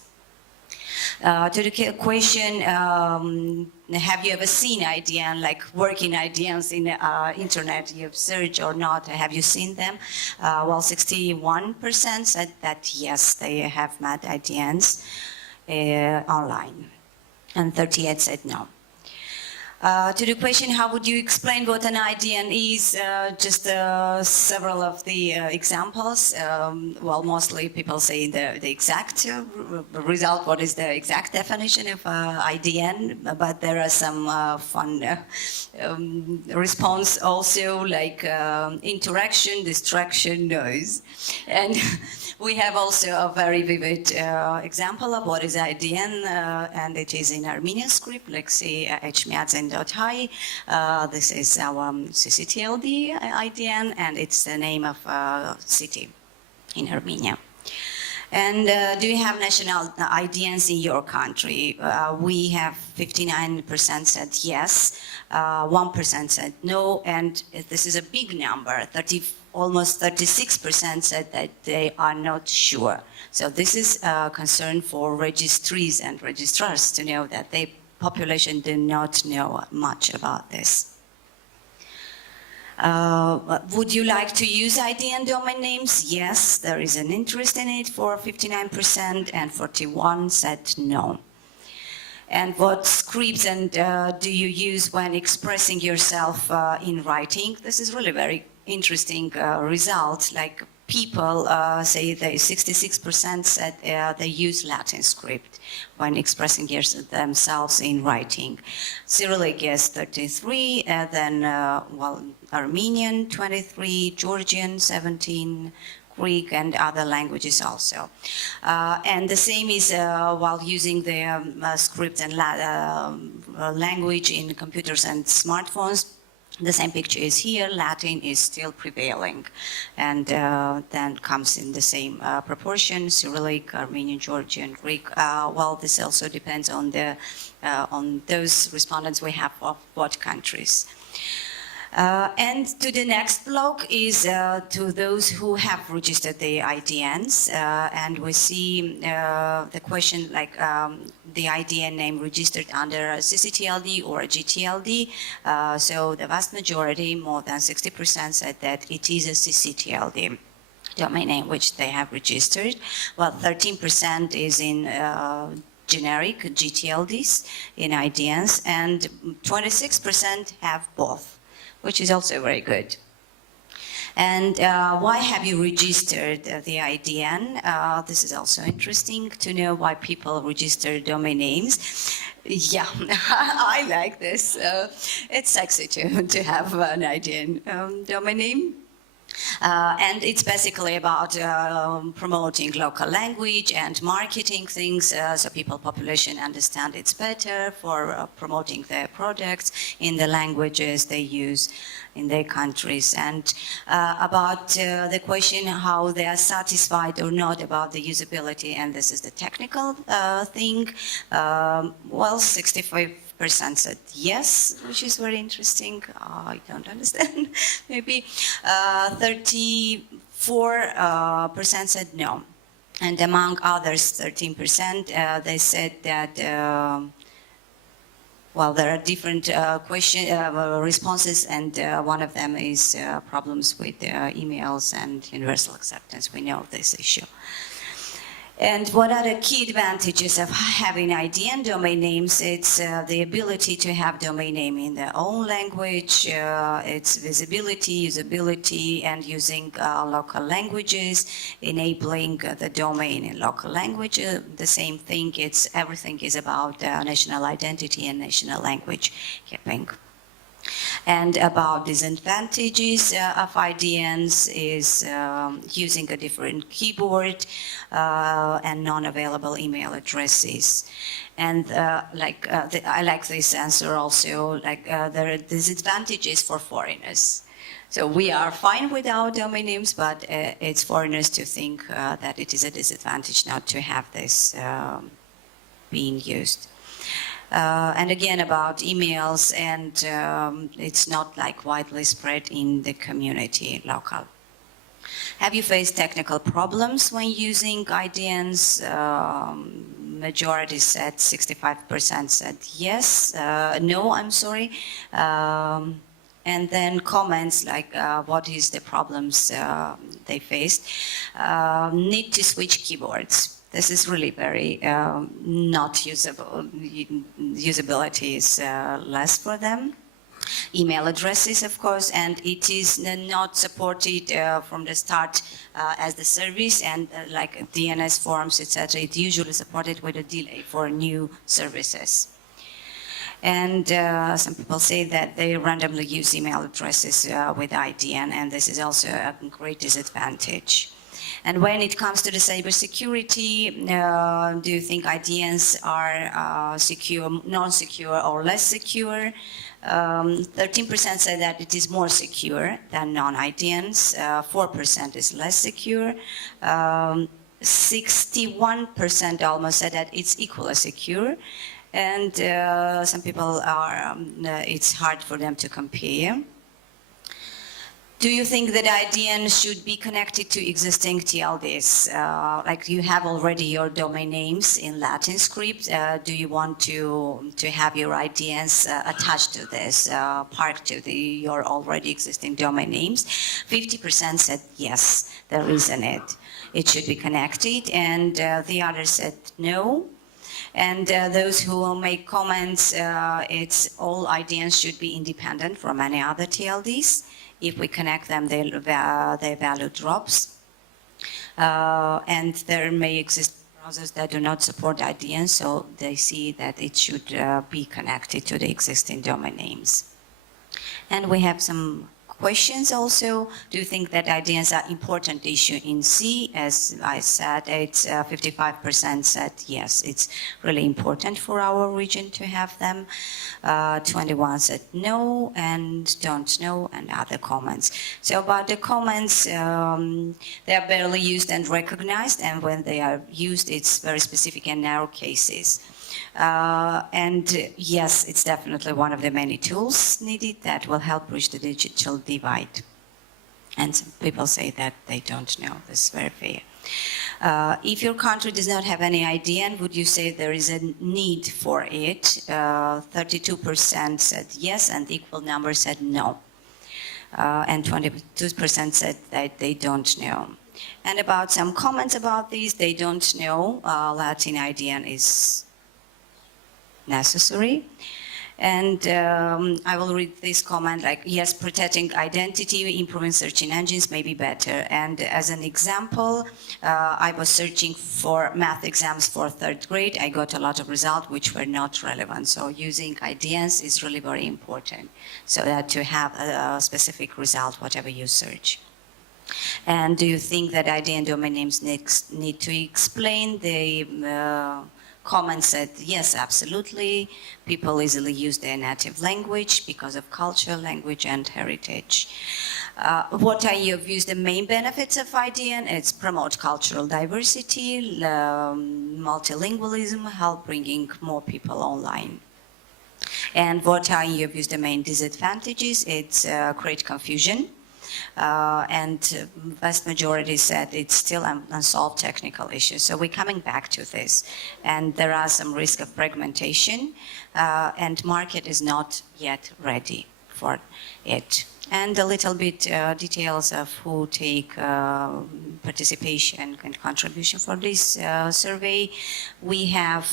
To the question, have you ever seen IDN, like working IDNs in internet, you've searched or not, have you seen them? Well, 61% said that yes, they have met IDNs online, and 38% said no. To the question, how would you explain what an IDN is? Just several of the examples. Well, mostly people say the exact result, what is the exact definition of IDN, but there are some fun response also, like interaction, distraction, noise. And we have also a very vivid example of what is IDN, and it is in Armenian script, like say hmiadzin.hi. This is our CCTLD IDN, and it's the name of a city in Armenia. And do you have national IDNs in your country? We have 59% said yes, 1% said no, and this is a big number, almost 36% said that they are not sure. So this is a concern for registries and registrars to know that they population do not know much about this. Would you like to use IDN domain names? Yes, there is an interest in it for 59%, and 41% said no. And what scripts and do you use when expressing yourself in writing? This is really very interesting result. Like people say 66% said they use Latin script when expressing themselves in writing. Cyrillic is 33, then well, Armenian 23, Georgian 17, Greek and other languages also. And the same is while using the script and language in computers and smartphones. The same picture is here. Latin is still prevailing, and then comes in the same proportion: Cyrillic, Armenian, Georgian, Greek. Well, this also depends on the on those respondents we have of what countries. And to the next block is to those who have registered the IDNs, and we see the question like the IDN name registered under a CCTLD or a GTLD. So the vast majority, more than 60%, said that it is a CCTLD domain name which they have registered, while 13% is in generic GTLDs in IDNs, and 26% have both, which is also very good. And why have you registered the IDN? This is also interesting to know why people register domain names. Yeah, I like this. It's sexy to have an IDN domain name. And it's basically about promoting local language and marketing things so people, population understand it's better for promoting their products in the languages they use in their countries. And about the question how they are satisfied or not about the usability, and this is the technical thing, well, 65% said yes, which is very interesting. I don't understand, maybe. 34% said no. And among others, 13%, they said that, well, there are different responses, and one of them is problems with emails and universal acceptance. We know this issue. And what are the key advantages of having IDN domain names? It's the ability to have domain name in their own language, its visibility, usability, and using local languages, enabling the domain in local language. The same thing, everything is about national identity and national language keeping. And about disadvantages of IDNs is using a different keyboard and non-available email addresses. And I like this answer also, like there are disadvantages for foreigners. So we are fine with our domain names, but it's foreigners to think that it is a disadvantage not to have this being used. And again, about emails, and it's not like widely spread in the community local. Have you faced technical problems when using IDNs? Majority said, 65% said yes, no, I'm sorry. And then comments like what is the problems they faced. Need to switch keyboards. This is really very not usable. Usability is less for them. Email addresses, of course, and it is not supported from the start as the service, and like DNS forms, etc. It's usually supported with a delay for new services. And some people say that they randomly use email addresses with IDN, and this is also a great disadvantage. And when it comes to the cybersecurity, do you think IDNs are secure, non-secure, or less secure? 13% say that it is more secure than non-IDNs. 4% is less secure. 61% almost said that it's equally secure. And some people are, it's hard for them to compare. Do you think that IDN should be connected to existing TLDs? Like you have already your domain names in Latin script. Do you want to have your IDNs attached to this, part to your already existing domain names? 50% said yes, there is a need. It should be connected, and the others said no. And those who will make comments, it's all IDNs should be independent from any other TLDs. If we connect them, their value drops. And there may exist browsers that do not support IDN, so they see that it should be connected to the existing domain names. And we have some questions also. Do you think that IDNs are important issue in C? As I said, it's 55% said yes, it's really important for our region to have them. 21 said no and don't know, and other comments. So about the comments, they are barely used and recognized, and when they are used, it's very specific and narrow cases. And yes, it's definitely one of the many tools needed that will help bridge the digital divide. And some people say that they don't know. This is very fair. If your country does not have any IDN, would you say there is a need for it? 32% said yes, and the equal number said no. And 22% said that they don't know. And about some comments about these, they don't know. Latin IDN is necessary. And I will read this comment like, yes, protecting identity, improving search in engines may be better. And as an example, I was searching for math exams for 3rd grade. I got a lot of results which were not relevant. So using IDNs is really very important, so that to have a specific result, whatever you search. And do you think that IDN domain names need to explain? The comment said yes, absolutely. People easily use their native language because of culture, language, and heritage. What are your views, the main benefits of IDN? It's promote cultural diversity, multilingualism, help bringing more people online. And what are your views, the main disadvantages? It's create confusion. And vast majority said it's still an unsolved technical issue. So we're coming back to this. And there are some risk of fragmentation, and market is not yet ready for it. And a little bit details of who take participation and contribution for this survey. We have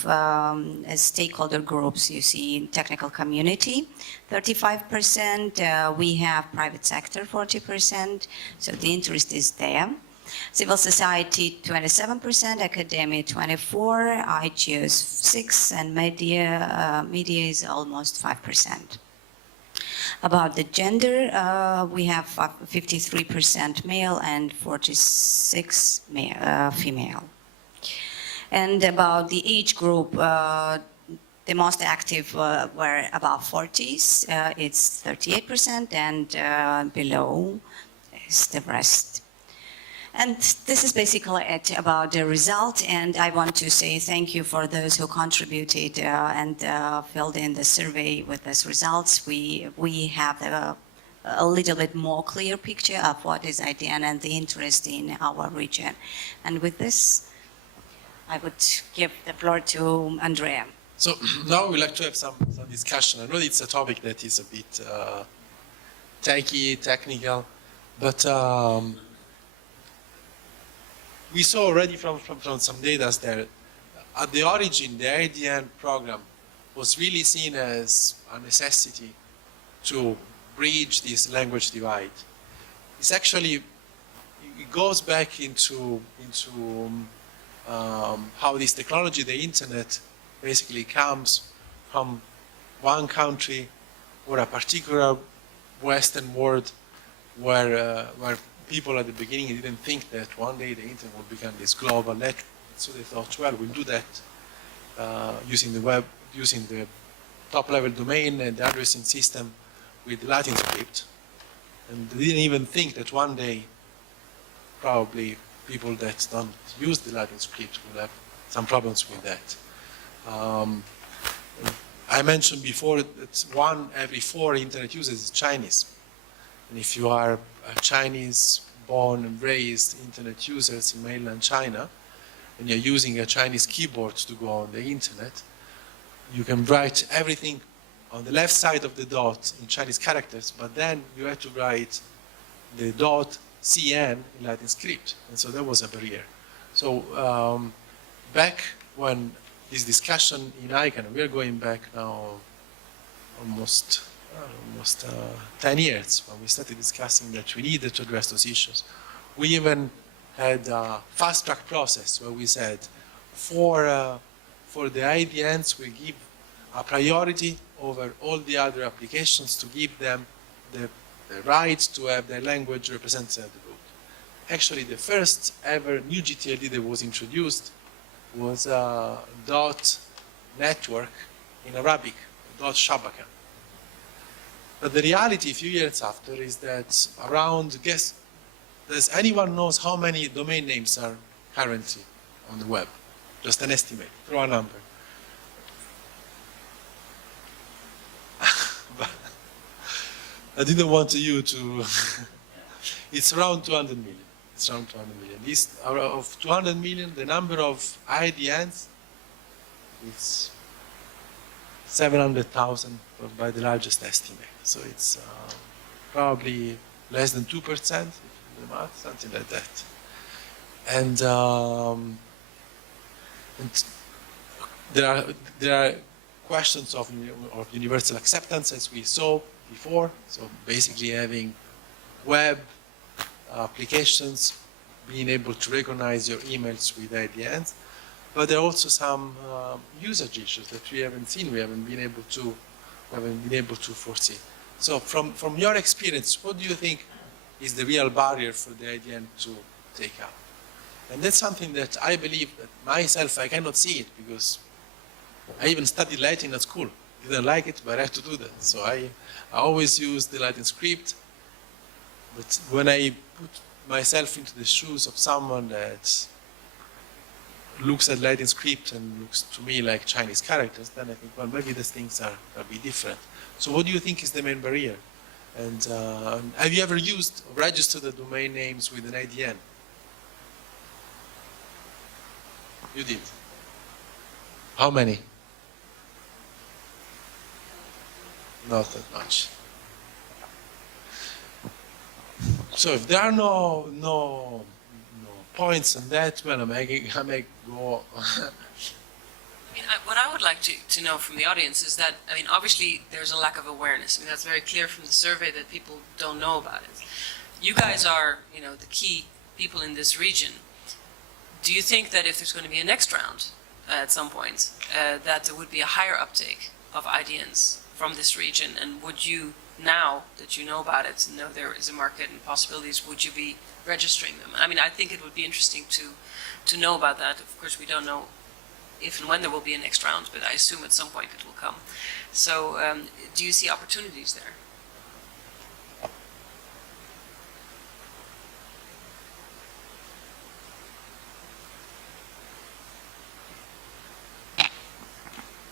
stakeholder groups, you see, in technical community, 35%. We have private sector, 40%. So the interest is there. Civil society, 27%, academia, 24%, IGOs, 6%, and media is almost 5%. About the gender, we have 53% male and 46% female. And about the age group, the most active were above 40s, it's 38%, and below is the rest. And this is basically it about the result, and I want to say thank you for those who contributed and filled in the survey with these results. We have a little bit more clear picture of what is IDN and the interest in our region. And with this, I would give the floor to Andrea. So now we'd like to have some discussion. I know it's a topic that is a bit technical, but we saw already from some data that at the origin, the IDN program was really seen as a necessity to bridge this language divide. It's actually, it goes back into how this technology, the internet, basically comes from one country or a particular Western world where people at the beginning didn't think that one day the internet would become this global network. So they thought, well, we'll do that using the web, using the top-level domain and the addressing system with Latin script. And they didn't even think that one day, probably people that don't use the Latin script will have some problems with that. I mentioned before that 1 every 4 internet users is Chinese. And if you are a Chinese born and raised internet users in mainland China, and you're using a Chinese keyboard to go on the internet, you can write everything on the left side of the dot in Chinese characters, but then you have to write the dot CN in Latin script. And so that was a barrier. So back when this discussion in ICANN, we are going back now almost 10 years when we started discussing that we needed to address those issues. We even had a fast-track process where we said for the IDNs we give a priority over all the other applications to give them the right to have their language represented at the root. Actually, the first ever new GTLD that was introduced was a dot network in Arabic, dot shabaka. But the reality a few years after is that around, does anyone knows how many domain names are currently on the web? Just an estimate, throw a number. I didn't want you to, it's around 200 million. It's around 200 million. This, of 200 million, the number of IDNs is 700,000 by the largest estimate. So it's probably less than 2%, if you do the math, something like that. And there are questions of universal acceptance, as we saw before. So basically having web applications being able to recognize your emails with IDNs. But there are also some usage issues that we haven't seen, we haven't been able to foresee. So from your experience, what do you think is the real barrier for the IDN to take out? And that's something that I believe that myself, I cannot see it because I even studied Latin at school. Didn't like it, but I had to do that. So I always use the Latin script. But when I put myself into the shoes of someone that looks at Latin script and looks to me like Chinese characters, then I think, well, maybe these things are a bit different. So what do you think is the main barrier? And have you ever used or registered the domain names with an IDN? You did. How many? Not that much. So if there are no points on that, well, I may go. I mean, what I would like to know from the audience is that, I mean, obviously there's a lack of awareness. I mean, that's very clear from the survey that people don't know about it. You guys are, the key people in this region. Do you think that if there's going to be a next round at some point, that there would be a higher uptake of IDNs from this region? And would you, now that you know about it and know there is a market and possibilities, would you be registering them? I mean, I think it would be interesting to know about that. Of course, we don't know if and when there will be a next round, but I assume at some point it will come. So do you see opportunities there?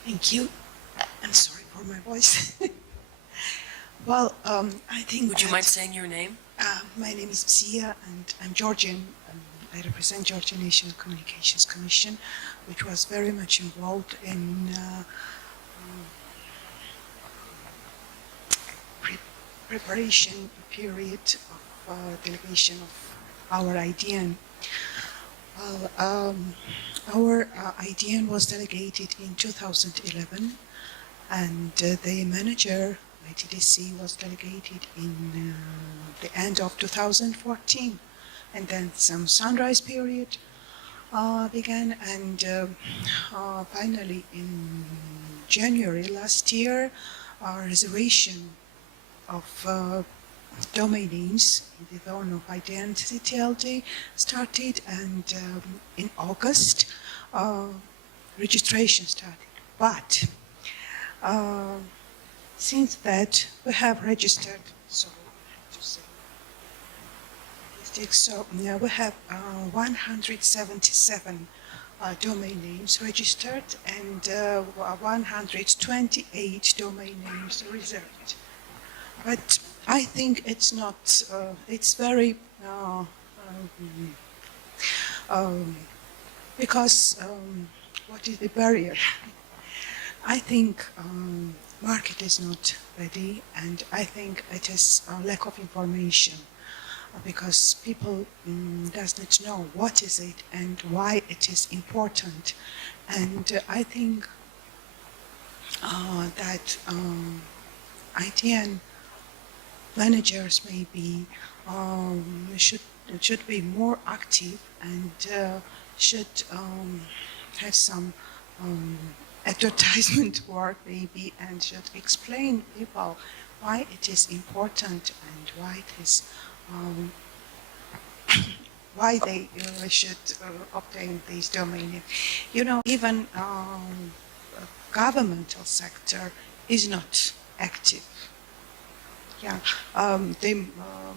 Thank you. I'm sorry for my voice. Well, I think. Would you mind saying your name? My name is Sia, and I'm Georgian. I represent Georgian National Communications Commission, which was very much involved in preparation period of delegation of our IDN. Well, our IDN was delegated in 2011, and the manager, ITDC, was delegated in the end of 2014. And then some sunrise period began, and finally in January last year, our reservation of domain names in the zone of identity TLD started, and in August registration started. But since that we have registered, so now we have 177 domain names registered and 128 domain names reserved. But I think it's not, it's very, because what is the barrier? I think market is not ready, and I think it is a lack of information, because people does not know what is it and why it is important. And I think that IDN managers maybe should be more active and should have some advertisement work maybe, and should explain people why it is important and why it is why they should obtain these domain names. You know, even governmental sector is not active. Yeah, they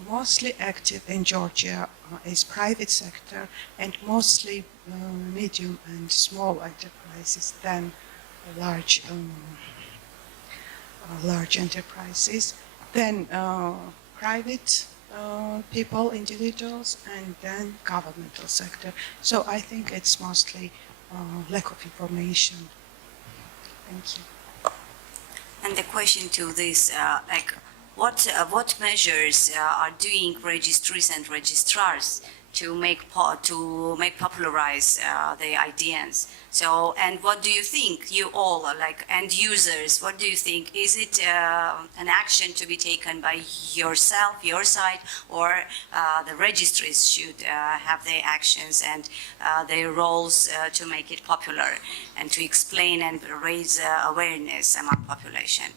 mostly active in Georgia is private sector, and mostly medium and small enterprises than large large enterprises, then private people, individuals, and then governmental sector. So I think it's mostly lack of information. Thank you. And the question to this, like, what measures are doing registries and registrars to make popularize the IDNs? So, and what do you think, you all, like end users, what do you think? Is it an action to be taken by yourself, your side, or the registries should have their actions and their roles to make it popular and to explain and raise awareness among population?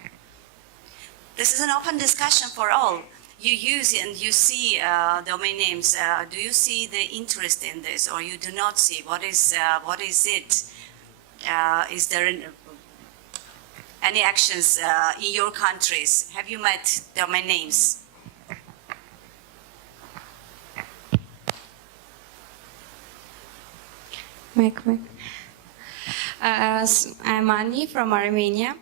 This is an open discussion for all. You use and you see domain names. Do you see the interest in this, or you do not see? What is it? Is there any actions in your countries? Have you met domain names? I'm Annie from Armenia.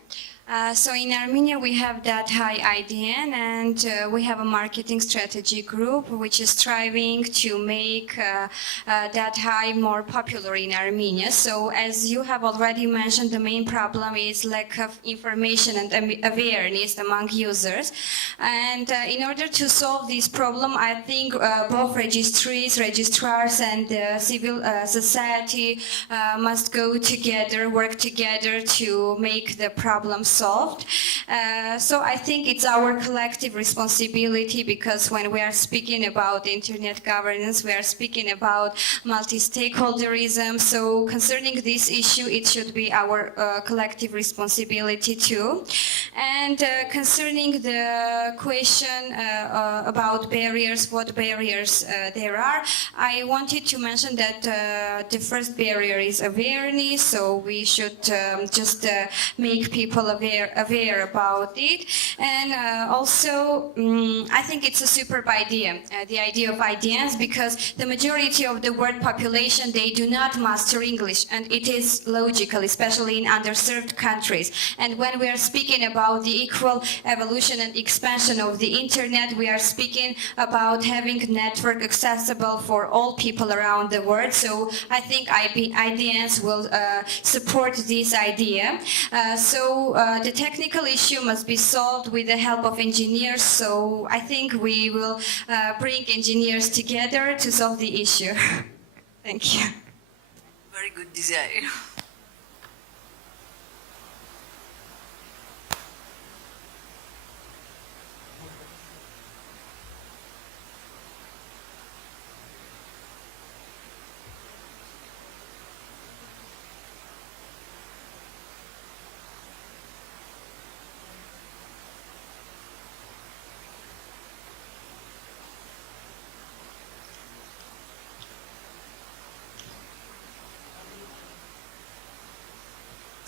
So in Armenia we have that high IDN, and we have a marketing strategy group which is striving to make that high more popular in Armenia. So as you have already mentioned, the main problem is lack of information and awareness among users. And in order to solve this problem, I think both registries, registrars, and civil society must go together, work together to make the problem solved. So I think it's our collective responsibility, because when we are speaking about internet governance, we are speaking about multi-stakeholderism. So concerning this issue, it should be our collective responsibility too. And concerning the question about barriers, what barriers there are, I wanted to mention that the first barrier is awareness. So we should just make people aware about it. And also, I think it's a superb idea, the idea of IDNs, because the majority of the world population, they do not master English, and it is logical, especially in underserved countries. And when we are speaking about the equal evolution and expansion of the internet, we are speaking about having network accessible for all people around the world. So I think IDNs will support this idea. So the technical issue must be solved with the help of engineers. So I think we will bring engineers together to solve the issue. Thank you. Very good desire.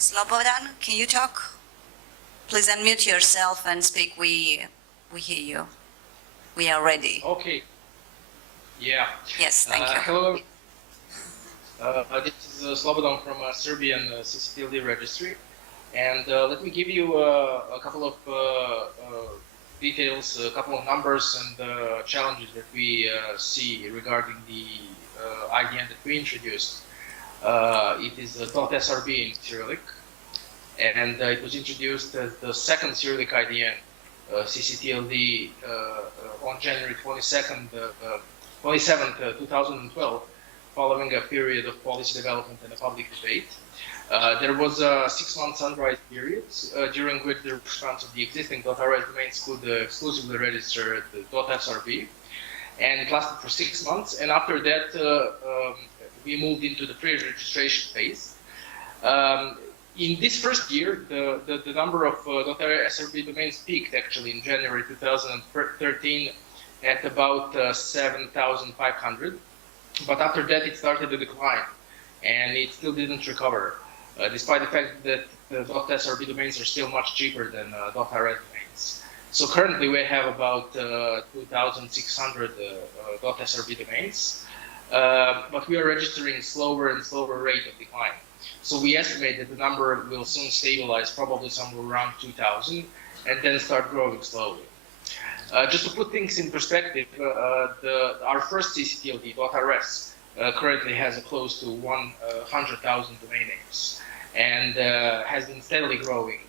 Slobodan, can you talk? Please unmute yourself and speak. We hear you. We are ready. Okay. Yeah. Yes, thank you. Hello. This is Slobodan from Serbian CCTLD registry. And let me give you a couple of details, a couple of numbers and challenges that we see regarding the IDN that we introduced. It is .srb in Cyrillic, and it was introduced as the second Cyrillic IDN, CCTLD, on January 27th, 2012, following a period of policy development and a public debate. There was a 6-month sunrise period during which the response of the existing .rs domains could exclusively register the .srb, and it lasted for 6 months. And after that, we moved into the pre-registration phase. In this first year, the number of .srb domains peaked actually in January 2013 at about 7,500. But after that, it started to decline, and it still didn't recover, despite the fact that the .srb domains are still much cheaper than .rs domains. So currently, we have about 2,600 .srb domains, but we are registering slower and slower rate of decline. So we estimate that the number will soon stabilize, probably somewhere around 2,000, and then start growing slowly. Just to put things in perspective, our first CCTLD, .rs, currently has close to 100,000 domain names, and has been steadily growing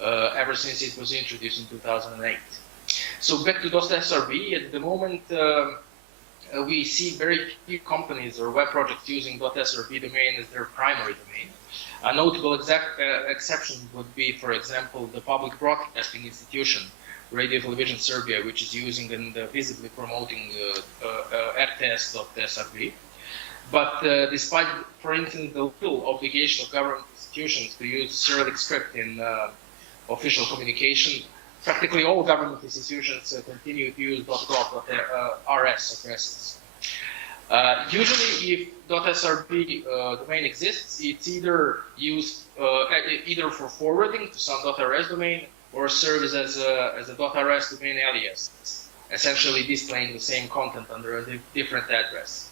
ever since it was introduced in 2008. So back to .srb, at the moment, we see very few companies or web projects using .srb domain as their primary domain. A notable exception would be, for example, the public broadcasting institution, Radio Television Serbia, which is using and visibly promoting RTS.srb. But despite, for instance, the little obligation of government institutions to use Cyrillic script in official communication, practically all government institutions continue to use .gov.rs addresses. Usually, if .srb domain exists, it's either used either for forwarding to some .rs domain or serves as a .rs domain alias, essentially displaying the same content under a different address.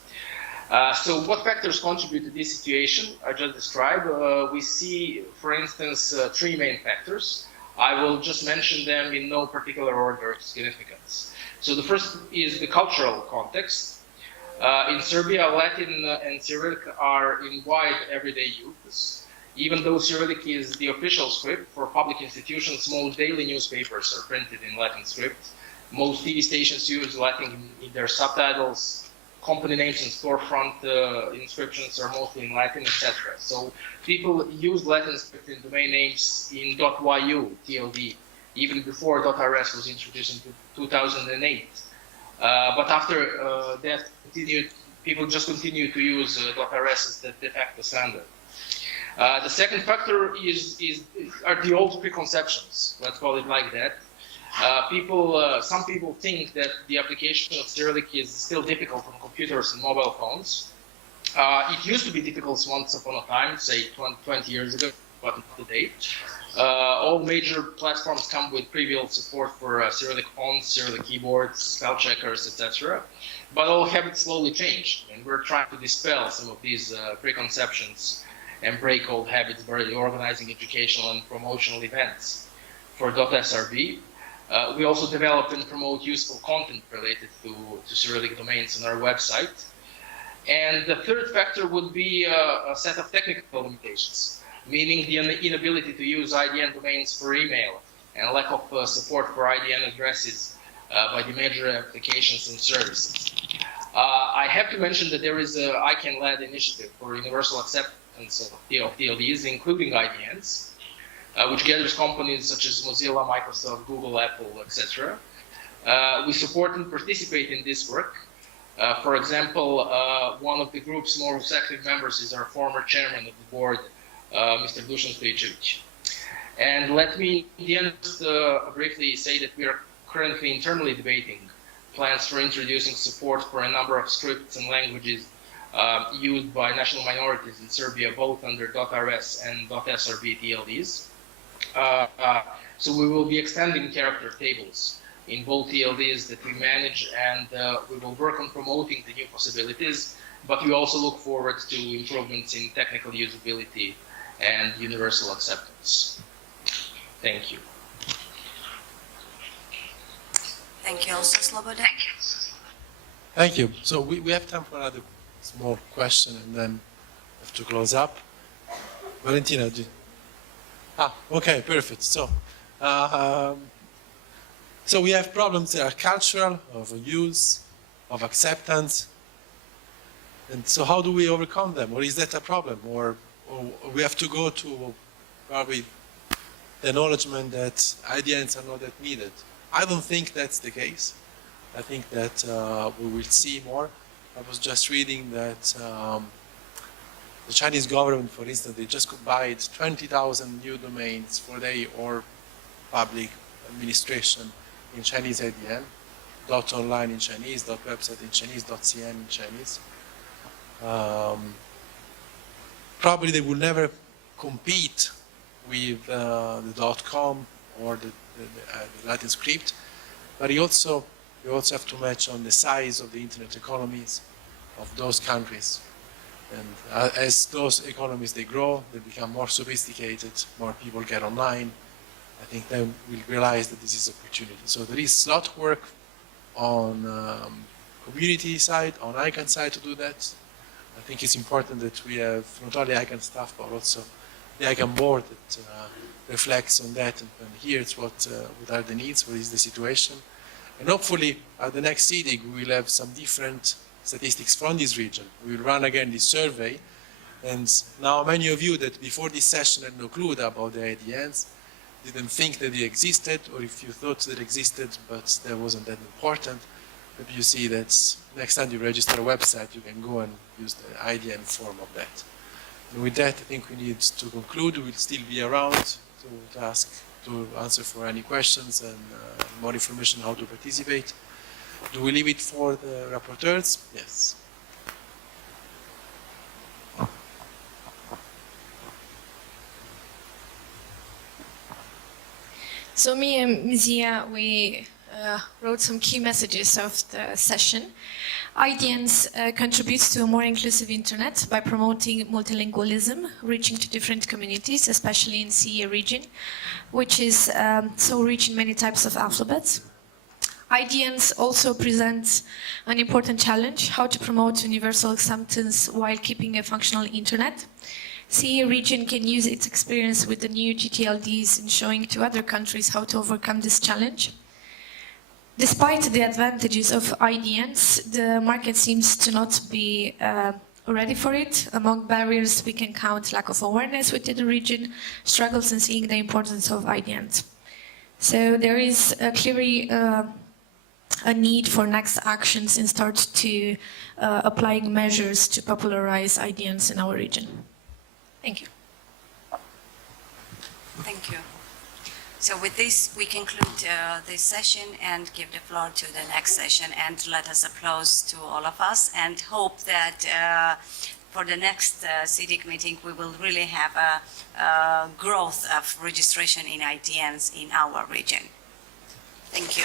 So what factors contribute to this situation I just described? We see, for instance, 3 main factors. I will just mention them in no particular order of significance. So the first is the cultural context. In Serbia, Latin and Cyrillic are in wide everyday use. Even though Cyrillic is the official script for public institutions, most daily newspapers are printed in Latin script. Most TV stations use Latin in their subtitles. Company names and storefront inscriptions are mostly in Latin, etc. So people use Latin script in domain names in .yu, TLD, even before .rs was introduced in 2008. But after that, people just continue to use .rs as the de facto standard. The second factor are the old preconceptions, let's call it like that. Some people think that the application of Cyrillic is still difficult on computers and mobile phones. It used to be difficult once upon a time, say 20 years ago, but not today. All major platforms come with pre-built support for Cyrillic fonts, Cyrillic keyboards, spell checkers, etc. But all habits slowly change, and we're trying to dispel some of these preconceptions and break old habits by organizing educational and promotional events. For .srb, we also develop and promote useful content related to Cyrillic domains on our website. And the third factor would be a set of technical limitations, meaning the inability to use IDN domains for email and lack of support for IDN addresses by the major applications and services. I have to mention that there is an ICANN-led initiative for universal acceptance of TLDs, including IDNs, which gathers companies such as Mozilla, Microsoft, Google, Apple, etc. We support and participate in this work. For example, one of the group's most active members is our former chairman of the board, Mr. Dusan Stojicevic. And let me in the end briefly say that we are currently internally debating plans for introducing support for a number of scripts and languages used by national minorities in Serbia, both under .rs and .srb TLDs. So we will be extending character tables in both TLDs that we manage, and we will work on promoting the new possibilities, but we also look forward to improvements in technical usability and universal acceptance. Thank you. Thank you also, Slobodan. Thank you. So we have time for another small question and then have to close up. Valentina, okay, perfect. So we have problems that are cultural, of use, of acceptance. And so how do we overcome them? Or is that a problem? Or we have to go to probably the acknowledgement that IDNs are not that needed. I don't think that's the case. I think that we will see more. I was just reading that the Chinese government, for instance, they just could buy 20,000 new domains for their or public administration in Chinese IDN, .online in Chinese, .website in Chinese, .cn in Chinese. Probably they will never compete with the .com or the Latin script, but you also have to match on the size of the internet economies of those countries. And as those economies, they grow, they become more sophisticated, more people get online, I think they will realize that this is an opportunity. So there is a lot of work on community side, on ICANN side to do that. I think it's important that we have not only ICANN staff, but also the ICANN board that reflects on that and hears what are the needs, what is the situation. And hopefully at the next SEEDIG we will have some different statistics from this region. We will run again this survey. And now many of you that before this session had no clue about the IDNs, didn't think that they existed, or if you thought they existed but that wasn't that important, maybe you see that next time you register a website you can go and use the IDN form of that. And with that I think we need to conclude. We'll still be around to answer for any questions and more information how to participate. Do we leave it for the rapporteurs? Yes. So me and Mizia, we wrote some key messages of the session. IDNs contributes to a more inclusive internet by promoting multilingualism, reaching to different communities, especially in CE region, which is so rich in many types of alphabets. IDNs also present an important challenge, how to promote universal acceptance while keeping a functional internet. CE region can use its experience with the new GTLDs in showing to other countries how to overcome this challenge. Despite the advantages of IDNs, the market seems to not be ready for it. Among barriers, we can count lack of awareness within the region, struggles in seeing the importance of IDNs. So there is clearly a need for next actions and start to applying measures to popularize IDNs in our region. Thank you. Thank you. So with this, we conclude this session and give the floor to the next session, and let us applause to all of us, and hope that for the next SEEDIG meeting, we will really have a growth of registration in IDNs in our region. Thank you.